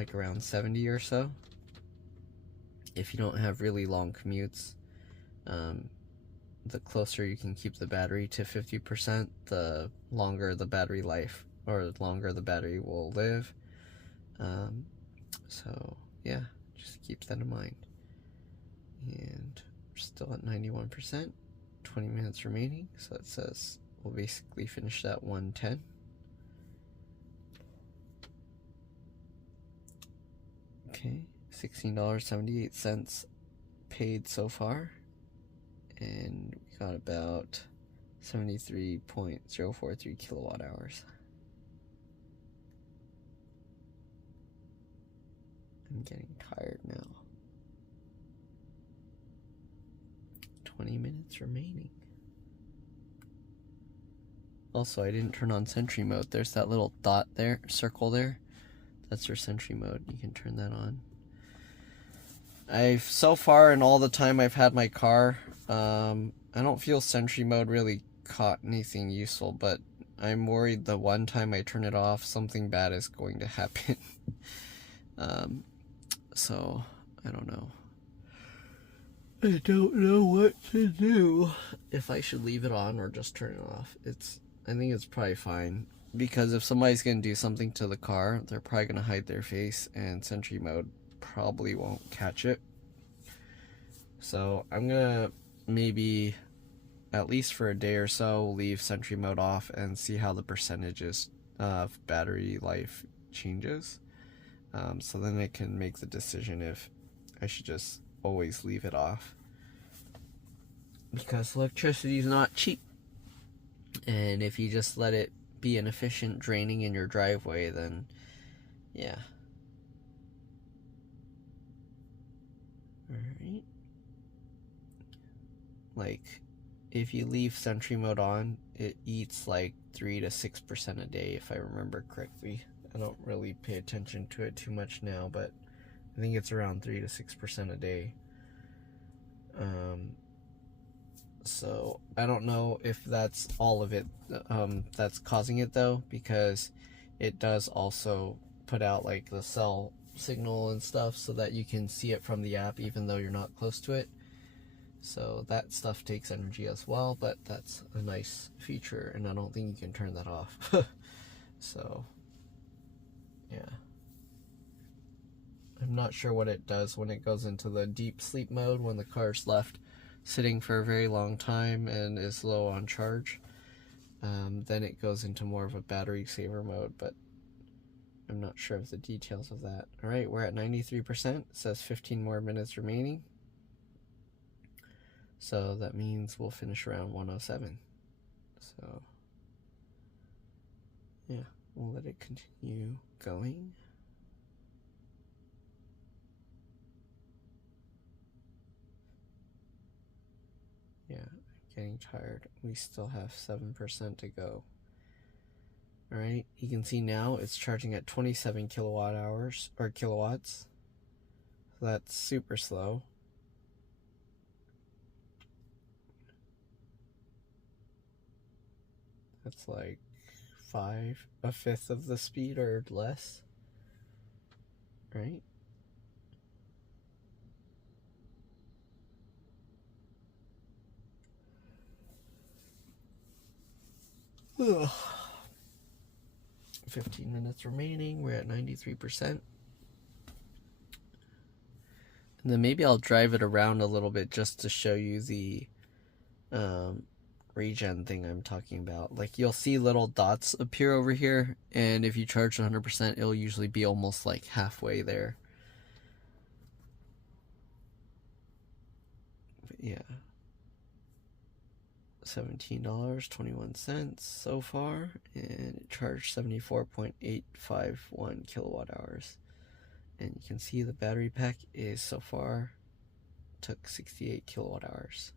like around 70 or so. If you don't have really long commutes, the closer you can keep the battery to 50%, the longer the battery life, or the longer the battery will live. So yeah, just keep that in mind. And we're still at 91%, 20 minutes remaining, so it says we'll basically finish at 110. Okay, $16.78 paid so far, and we got about 73.043 kilowatt hours. I'm getting tired now. 20 minutes remaining. Also, I didn't turn on Sentry mode. There's that little dot there, circle there. That's your Sentry mode. You can turn that on. So far in all the time I've had my car, I don't feel Sentry mode really caught anything useful, but I'm worried the one time I turn it off, something bad is going to happen. So, I don't know. I don't know what to do. If I should leave it on or just turn it off. I think it's probably fine. Because if somebody's going to do something to the car, they're probably going to hide their face, and Sentry mode probably won't catch it. So I'm going to maybe, at least for a day or so, leave Sentry mode off and see how the percentages of battery life changes. So then I can make the decision if I should just always leave it off. Because electricity is not cheap. And if you just let it be an efficient draining in your driveway, then yeah. Alright. Like, if you leave Sentry mode on, it eats like 3 to 6% a day, if I remember correctly. I don't really pay attention to it too much now, but I think it's around 3 to 6% a day. So I don't know if that's all of it that's causing it, though, because it does also put out like the cell signal and stuff so that you can see it from the app even though you're not close to it. So that stuff takes energy as well, but that's a nice feature, and I don't think you can turn that off. So yeah, I'm not sure what it does when it goes into the deep sleep mode, when the car's left sitting for a very long time and is low on charge. Then it goes into more of a battery saver mode, but I'm not sure of the details of that. Alright, we're at 93%. It says 15 more minutes remaining. So that means we'll finish around 107. So yeah, we'll let it continue going. Yeah, I'm getting tired. We still have 7% to go. Alright, you can see now it's charging at 27 kilowatt hours, or kilowatts. So that's super slow. That's like a fifth of the speed or less. Right? Ugh. 15 minutes remaining. We're at 93%. And then maybe I'll drive it around a little bit just to show you the regen thing I'm talking about. Like, you'll see little dots appear over here, and if you charge 100%, it'll usually be almost like halfway there. But yeah, $17.21 so far, and it charged 74.851 kilowatt hours. And you can see the battery pack is so far took 68 kilowatt hours.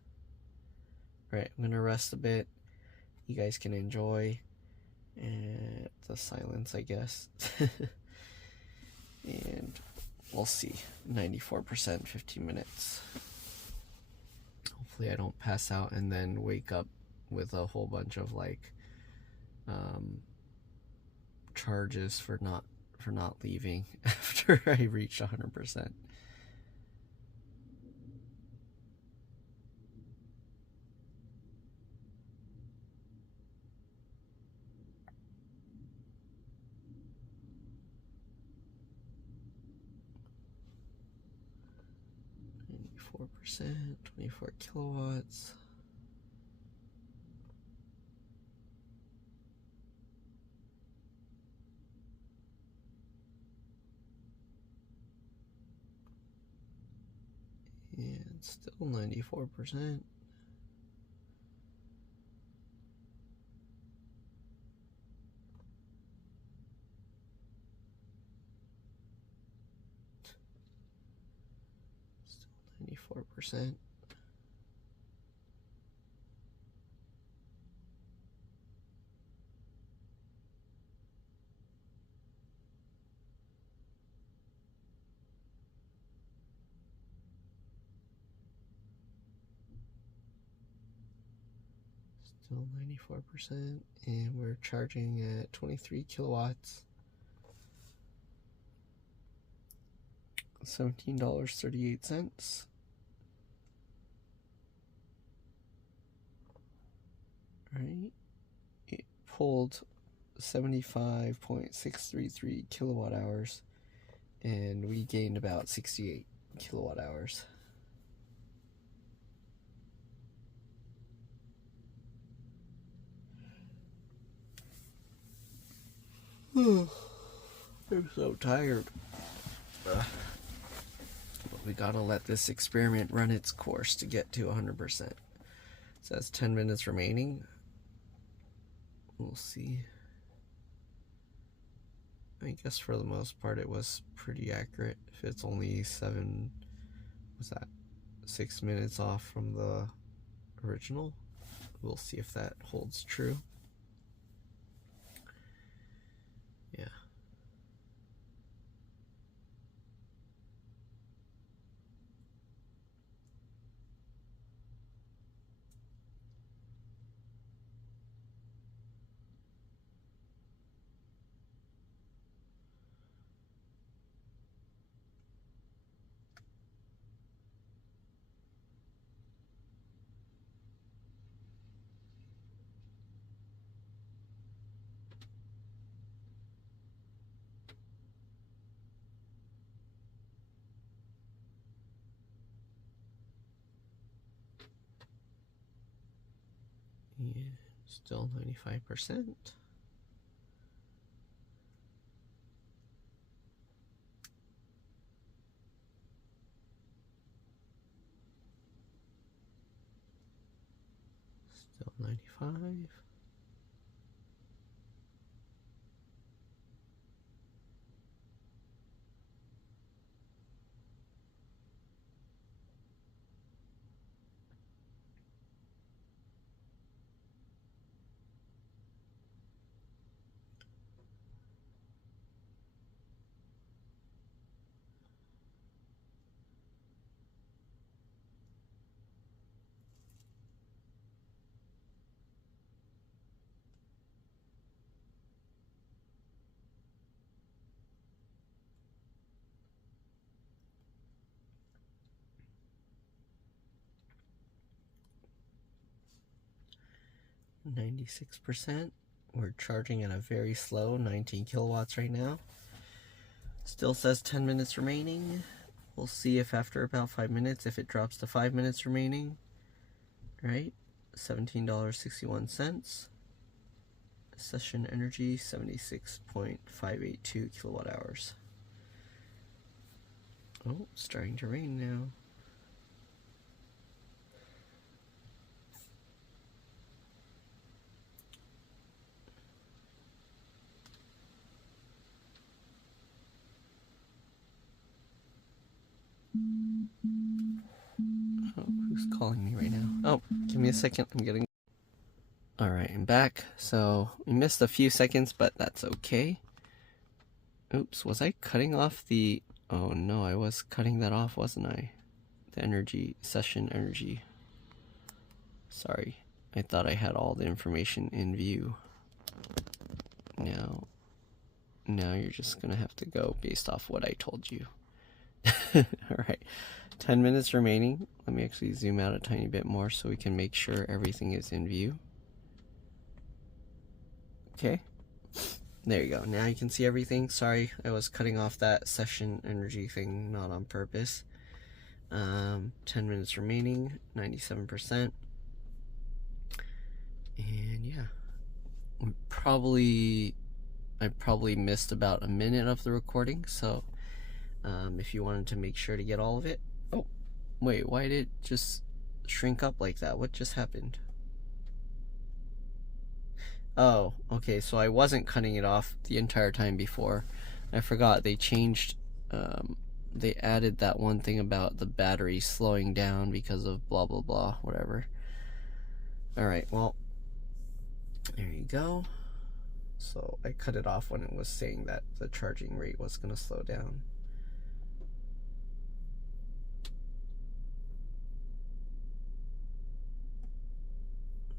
Right, I'm gonna rest a bit. You guys can enjoy the silence, I guess. And we'll see. 94%, 15 minutes. Hopefully I don't pass out and then wake up with a whole bunch of like charges for for not leaving after I reached 100%. %, 24 kilowatts. And still 94%. Still 94%. Still 94%, and we're charging at 23 kilowatts. $17.38. Right, it pulled 75.633 kilowatt hours, and we gained about 68 kilowatt hours. I'm so tired. But we gotta let this experiment run its course to get to 100%. It says 10 minutes remaining. We'll see. I guess for the most part it was pretty accurate. If it's only 6 minutes off from the original. We'll see if that holds true. Yeah. Yeah, still 95%. Still 95. %. We're charging at a very slow 19 kilowatts right now. Still says 10 minutes remaining. We'll see if after about 5 minutes, if it drops to 5 minutes remaining. Right, $17.61. Session energy 76.582 kilowatt hours. Oh, it's starting to rain now. Oh, who's calling me right now? Oh, give me a second. I'm getting... Alright, I'm back. So, we missed a few seconds, but that's okay. Oops, was I cutting off the... Oh no, I was cutting that off, wasn't I? The energy, session energy. Sorry, I thought I had all the information in view. Now, now you're just gonna have to go based off what I told you. Alright, 10 minutes remaining. Let me actually zoom out a tiny bit more so we can make sure everything is in view. Okay, there you go. Now you can see everything. Sorry, I was cutting off that session energy thing, not on purpose. 10 minutes remaining, 97%. And yeah, I probably missed about a minute of the recording, so if you wanted to make sure to get all of it. Oh, wait, why did it just shrink up like that? What just happened? Oh, okay, so I wasn't cutting it off the entire time before. I forgot they changed, they added that one thing about the battery slowing down because of blah blah blah, whatever. Alright, well, there you go. So I cut it off when it was saying that the charging rate was going to slow down.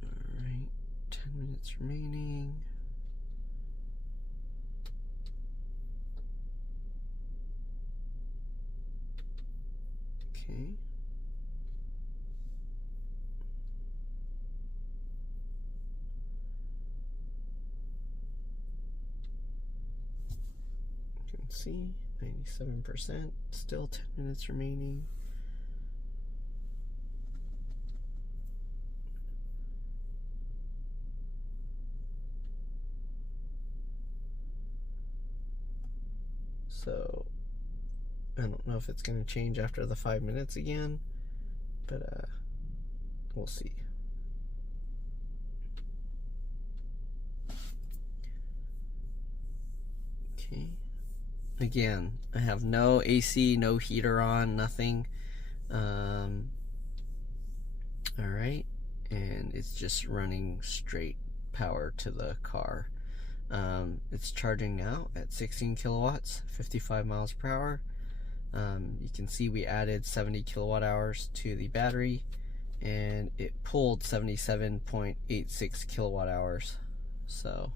Alright, 10 minutes remaining. Okay. You can see 97%, still 10 minutes remaining. So I don't know if it's going to change after the 5 minutes again, but we'll see. Okay. Again, I have no AC, no heater on, nothing. Alright, and it's just running straight power to the car. It's charging now at 16 kilowatts, 55 miles per hour. You can see we added 70 kilowatt hours to the battery, and it pulled 77.86 kilowatt hours. So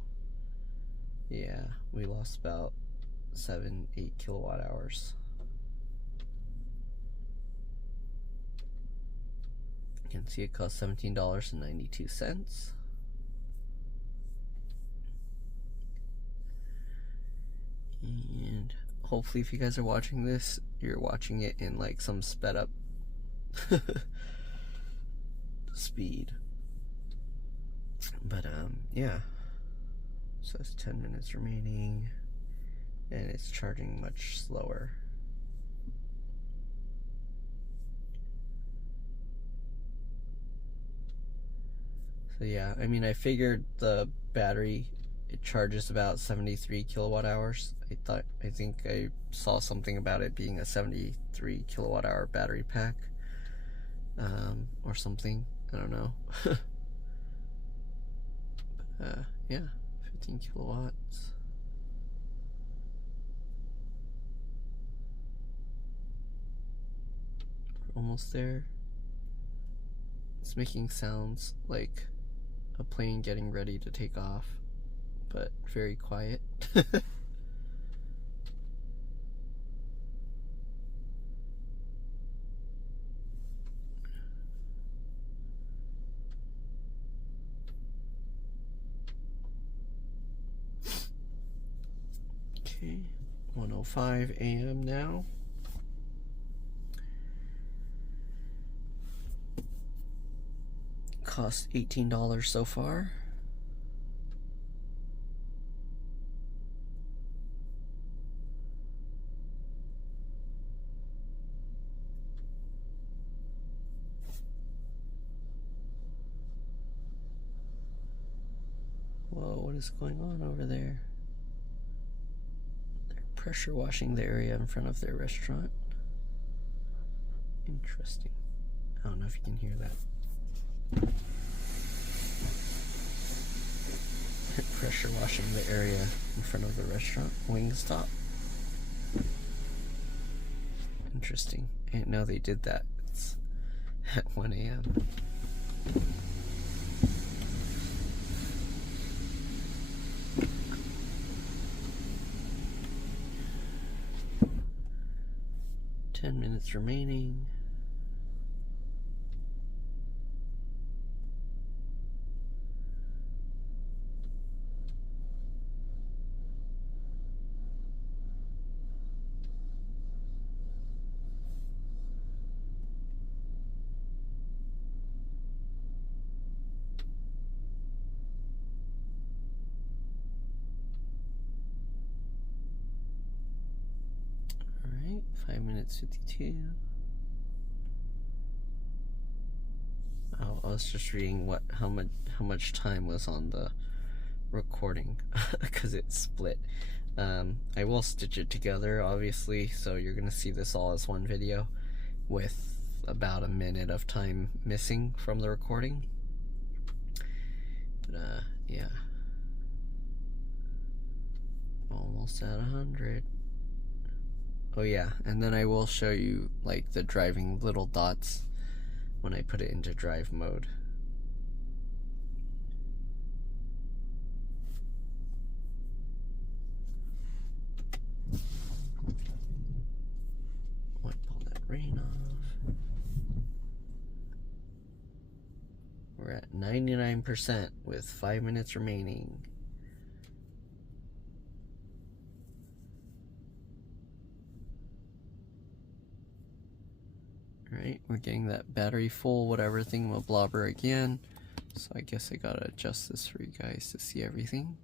yeah, we lost about 7-8 kilowatt hours. You can see it costs $17.92. And hopefully if you guys are watching this, you're watching it in like some sped up speed. But yeah, so it's 10 minutes remaining and it's charging much slower. So yeah, I mean, I figured the battery, it charges about 73 kilowatt hours. I think I saw something about it being a 73 kilowatt hour battery pack, or something. I don't know. Yeah, 15 kilowatts. We're almost there. It's making sounds like a plane getting ready to take off, but very quiet. Okay, 1:05 a.m. now. Cost $18 so far. Whoa, what is going on over there? They're pressure washing the area in front of their restaurant. Interesting. I don't know if you can hear that. Pressure washing the area in front of the restaurant. Wingstop. Interesting. I didn't know they did that. It's at 1 a.m. 10 minutes remaining. All right, 5 minutes 52. Oh, I was just reading how much time was on the recording because it split. I will stitch it together, obviously, so you're gonna see this all as one video with about a minute of time missing from the recording. But yeah, almost at 100. Oh yeah, and then I will show you like the driving little dots when I put it into drive mode. Wipe all that rain off. We're at 99% with 5 minutes remaining. Alright, we're getting that battery full, whatever thing will blobber again. So I guess I gotta adjust this for you guys to see everything.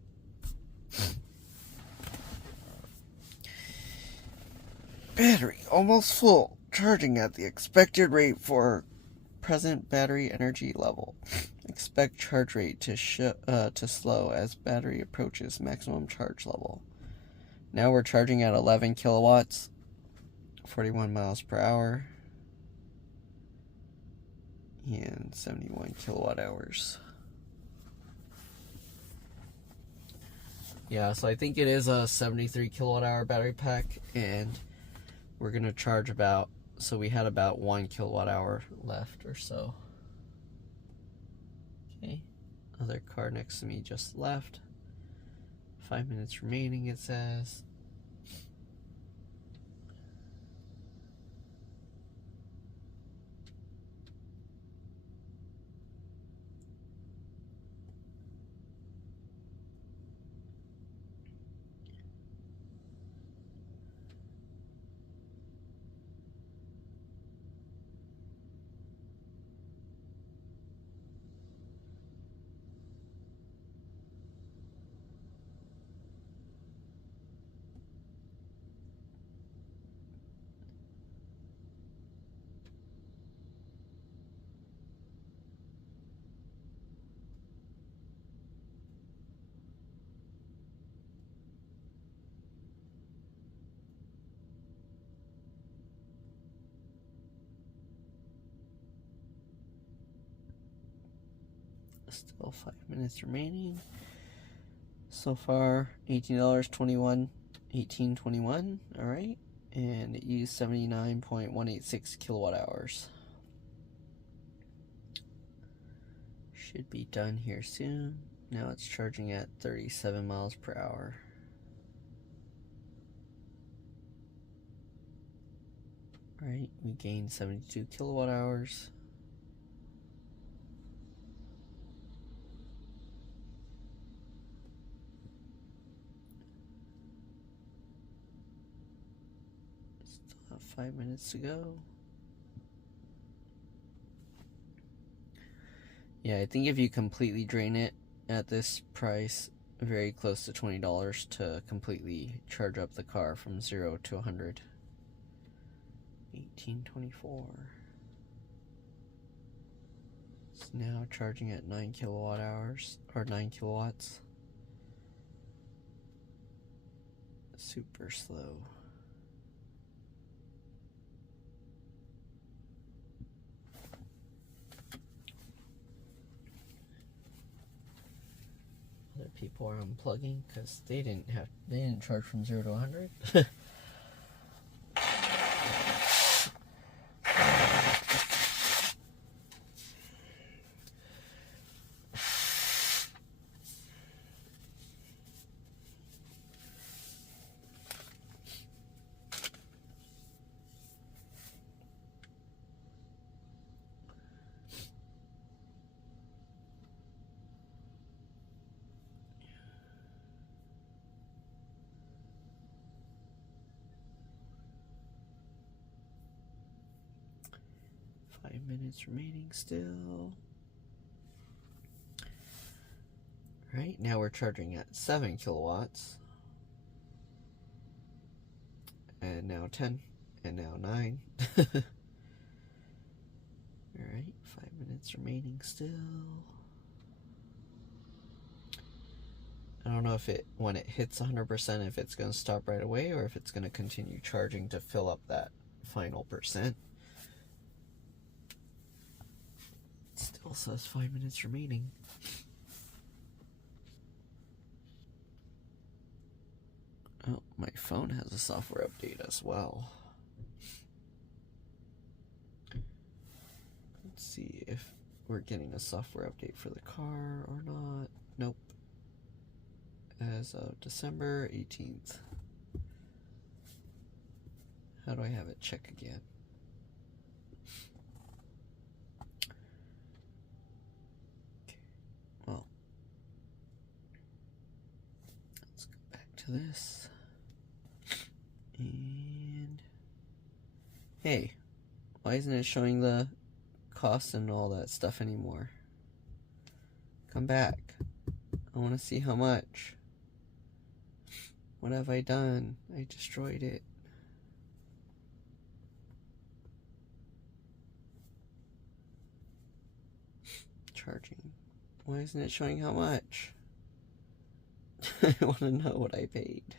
Battery almost full. Charging at the expected rate for present battery energy level. Expect charge rate to slow as battery approaches maximum charge level. Now we're charging at 11 kilowatts, 41 miles per hour. And 71 kilowatt hours. Yeah, so I think it is a 73 kilowatt hour battery pack, and we're gonna charge about, so we had about 1 kilowatt hour left or so. Okay, other car next to me just left. 5 minutes remaining, it says. Still 5 minutes remaining. So far, $18.21, $18.21. All right, and it used 79.186 kilowatt hours. Should be done here soon. Now it's charging at 37 miles per hour. All right, we gained 72 kilowatt hours. Still have 5 minutes to go. Yeah, I think if you completely drain it at this price, very close to $20 to completely charge up the car from 0 to 100. $18.24. It's now charging at 9 kilowatt hours, or 9 kilowatts. Super slow. Other people are unplugging because they didn't charge from 0 to 100. minutes remaining still. Right, now we're charging at 7 kilowatts. And now 10. And now 9. Alright, 5 minutes remaining still. I don't know if when it hits 100%, if it's going to stop right away or if it's going to continue charging to fill up that final percent. It still says 5 minutes remaining. Oh, my phone has a software update as well. Let's see if we're getting a software update for the car or not. Nope. As of December 18th. How do I have it check again? Okay. Well, let's go back to this. And hey, why isn't it showing the cost and all that stuff anymore? Come back. I want to see how much. What have I done? I destroyed it. Charging. Why isn't it showing how much? I want to know what I paid.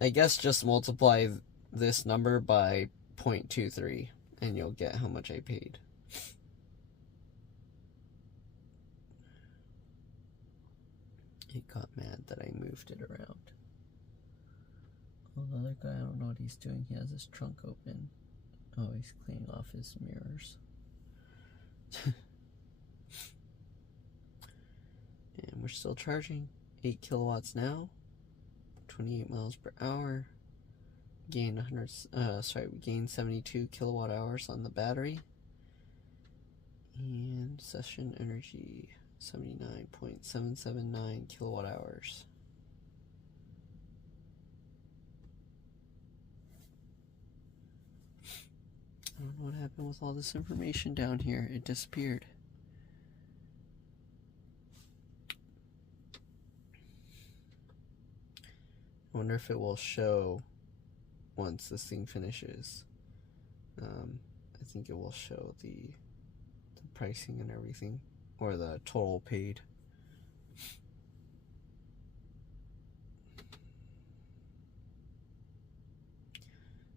I guess just multiply this number by 0.23 and you'll get how much I paid. It got mad that I moved it around. Oh, the other guy, I don't know what he's doing. He has his trunk open. Oh, he's cleaning off his mirrors. And we're still charging. 8 kilowatts now. 28 miles per hour. We gained 72 kilowatt hours on the battery. And session energy 79.779 kilowatt hours. I don't know what happened with all this information down here. It disappeared. I wonder if it will show once this thing finishes. I think it will show the pricing and everything, or the total paid.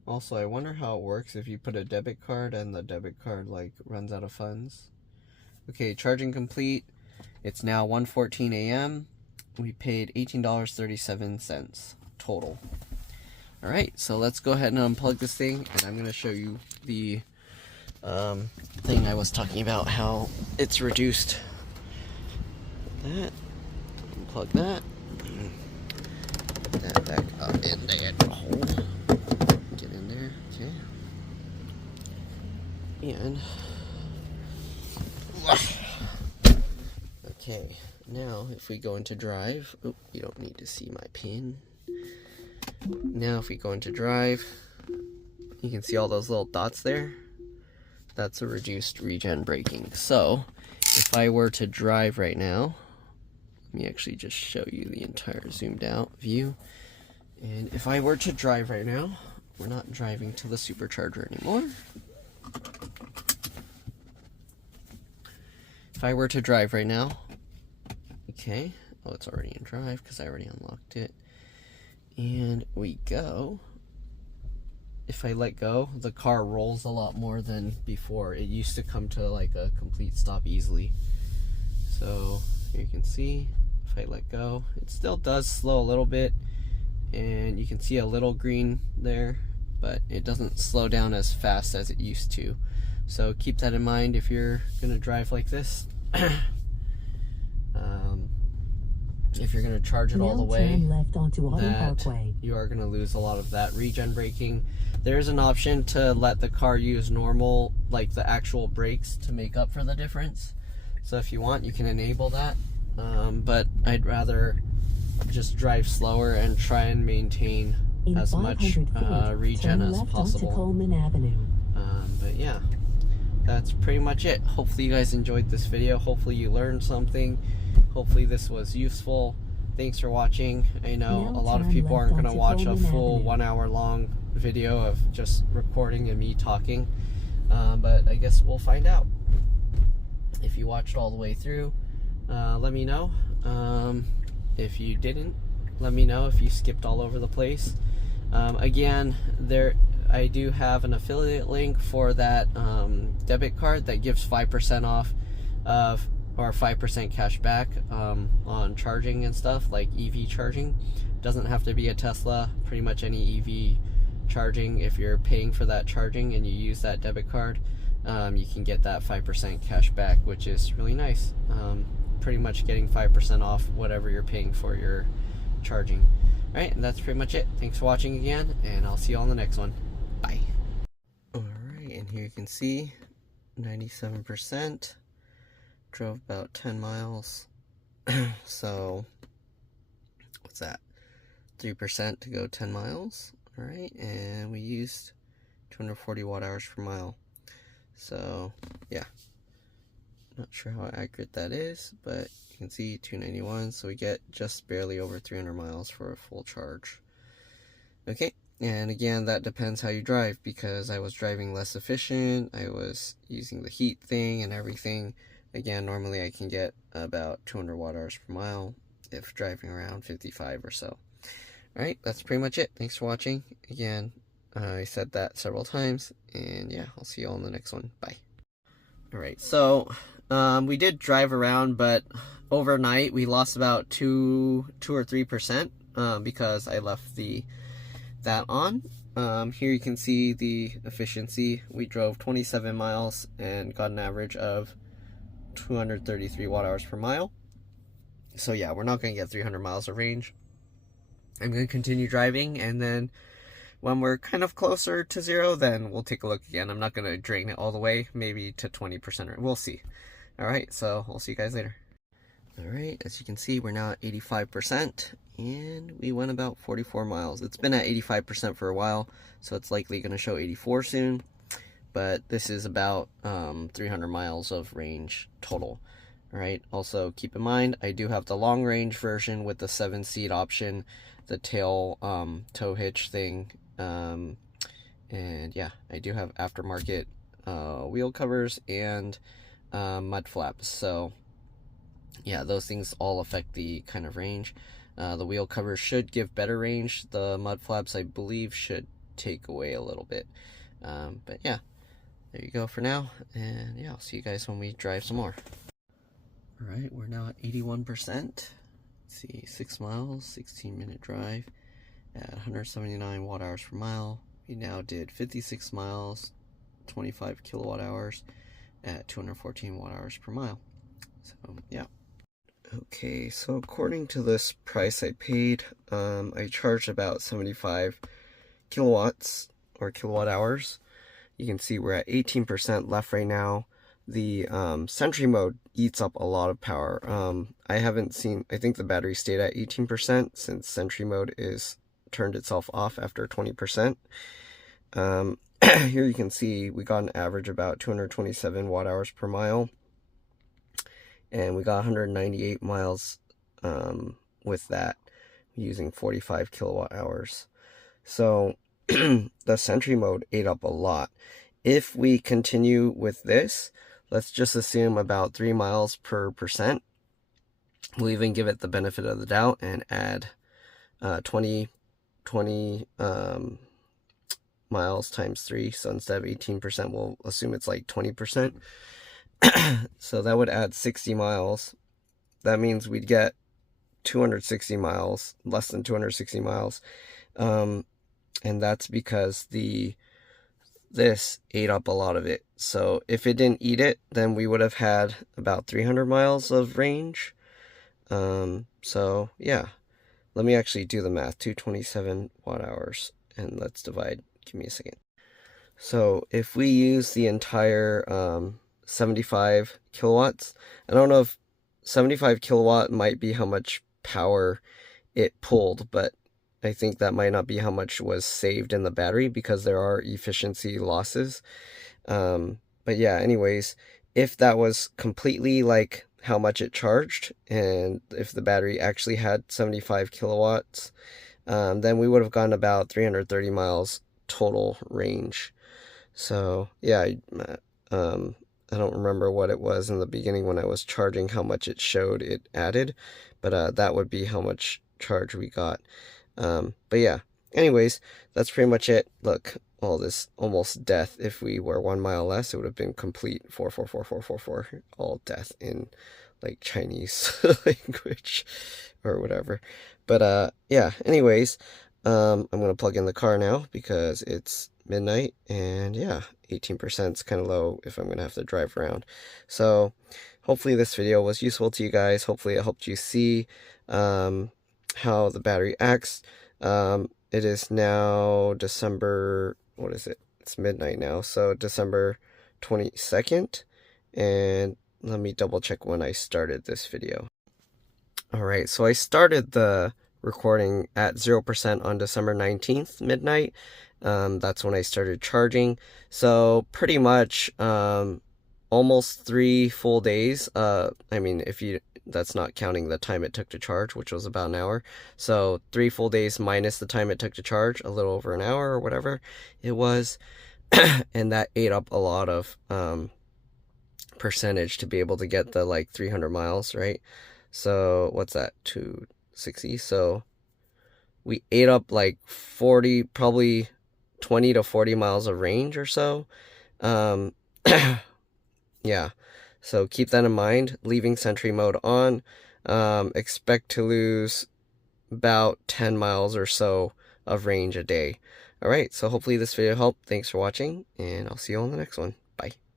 Also, I wonder how it works if you put a debit card and the debit card like runs out of funds. Okay, charging complete. It's now 1:14 a.m. We paid $18.37 total. Alright, so let's go ahead and unplug this thing, and I'm going to show you the thing I was talking about, how it's reduced. That, unplug that, put that back up in that hole, get in there, okay, and okay, now if we go into drive, oh, you don't need to see my pin. Now if we go into drive, you can see all those little dots there. That's a reduced regen braking. So if I were to drive right now, let me actually just show you the entire zoomed out view. And if I were to drive right now, we're not driving to the supercharger anymore. If I were to drive right now, okay, oh, it's already in drive because I already unlocked it. And we go. If I let go, the car rolls a lot more than before. It used to come to like a complete stop easily. So here you can see, if I let go, it still does slow a little bit, and you can see a little green there, but it doesn't slow down as fast as it used to. So keep that in mind if you're gonna drive like this. If you're going to charge it all the way, left onto that you are going to lose a lot of that regen braking. There's an option to let the car use normal, like the actual brakes, to make up for the difference. So if you want, you can enable that. But I'd rather just drive slower and try and maintain as much regen as possible. But yeah, that's pretty much it. Hopefully you guys enjoyed this video. Hopefully you learned something. Hopefully this was useful. Thanks for watching. I know a lot of people aren't going to watch a full 1 hour long video of just recording and me talking, but I guess we'll find out. If you watched all the way through, let me know. If you didn't, let me know. If you skipped all over the place, again, I do have an affiliate link for that debit card that gives 5% off of, or 5% cash back on charging and stuff, like EV charging. Doesn't have to be a Tesla. Pretty much any EV charging, if you're paying for that charging and you use that debit card, you can get that 5% cash back, which is really nice. Pretty much getting 5% off whatever you're paying for your charging. Alright, and that's pretty much it. Thanks for watching again, and I'll see you on the next one. Bye. Alright, and here you can see 97%. Drove about 10 miles. So, what's that? 3% to go 10 miles. Alright, and we used 240 watt hours per mile. So, yeah. Not sure how accurate that is, but you can see 291, so we get just barely over 300 miles for a full charge. Okay, and again, that depends how you drive, because I was driving less efficient, I was using the heat thing and everything. Again, normally I can get about 200 watt hours per mile if driving around 55 or so. Alright, that's pretty much it. Thanks for watching. Again, I said that several times, and yeah, I'll see you all in the next one. Bye. Alright, so we did drive around, but overnight we lost about 2 or 3% because I left that on. Here you can see the efficiency. We drove 27 miles and got an average of 233 watt hours per mile. So yeah, we're not going to get 300 miles of range. I'm going to continue driving, and then when we're kind of closer to zero, then we'll take a look again. I'm not going to drain it all the way, maybe to 20%, or we'll see. Alright, so I'll see you guys later. Alright, as you can see, we're now at 85%, and we went about 44 miles. It's been at 85% for a while, so it's likely going to show 84 soon, but this is about 300 miles of range total. Alright, also keep in mind, I do have the long range version with the 7-seat option, the tail tow hitch thing, and yeah, I do have aftermarket wheel covers and mud flaps. So yeah, those things all affect the kind of range. The wheel covers should give better range. The mud flaps, I believe, should take away a little bit. But yeah, there you go for now, and yeah, I'll see you guys when we drive some more. Alright, we're now at 81%. Let's see, 6 miles, 16-minute drive at 179 watt hours per mile. We now did 56 miles, 25 kilowatt hours at 214 watt hours per mile. So yeah. Okay, so according to this price I paid, I charged about 75 kilowatts or kilowatt hours. You can see we're at 18% left right now. The Sentry mode eats up a lot of power. I think the battery stayed at 18% since Sentry mode is turned itself off after 20%. Here you can see we got an average about 227 watt hours per mile, and we got 198 miles with that using 45 kilowatt hours. So the Sentry mode ate up a lot. If we continue with this, let's just assume about 3 miles per percent. We'll even give it the benefit of the doubt and add 20 miles times 3. So instead of 18%, we'll assume it's like 20%. So that would add 60 miles. That means we'd get 260 miles, less than 260 miles. And that's because this ate up a lot of it. So if it didn't eat it, then we would have had about 300 miles of range. So yeah, let me actually do the math. 227 watt hours, and let's divide. Give me a second. So if we use the entire 75 kilowatts, I don't know if 75 kilowatt might be how much power it pulled, but I think that might not be how much was saved in the battery because there are efficiency losses. But yeah, anyways, if that was completely like how much it charged, and if the battery actually had 75 kilowatts, then we would have gone about 330 miles total range. So yeah, I don't remember what it was in the beginning when I was charging, how much it showed it added, but that would be how much charge we got. But yeah, anyways, that's pretty much it. Look, all this almost death. If we were 1 mile less, it would have been complete 44444, all death in like Chinese language or whatever. But yeah, anyways, I'm gonna plug in the car now because it's midnight, and yeah, 18% is kind of low if I'm gonna have to drive around. So hopefully this video was useful to you guys. Hopefully it helped you see how the battery acts. It is now December, what is it? It's midnight now, so December 22nd, and let me double check when I started this video. Alright, so I started the recording at 0% on December 19th, midnight. That's when I started charging. So pretty much almost 3 full days. I mean, that's not counting the time it took to charge, which was about an hour. So 3 full days minus the time it took to charge, a little over an hour or whatever it was. And that ate up a lot of percentage to be able to get the like 300 miles, right? So what's that, 260? So we ate up like 40, probably 20 to 40 miles of range or so. Yeah, so keep that in mind. Leaving sentry mode on, expect to lose about 10 miles or so of range a day. All right, so hopefully this video helped. Thanks for watching, and I'll see you on the next one. Bye.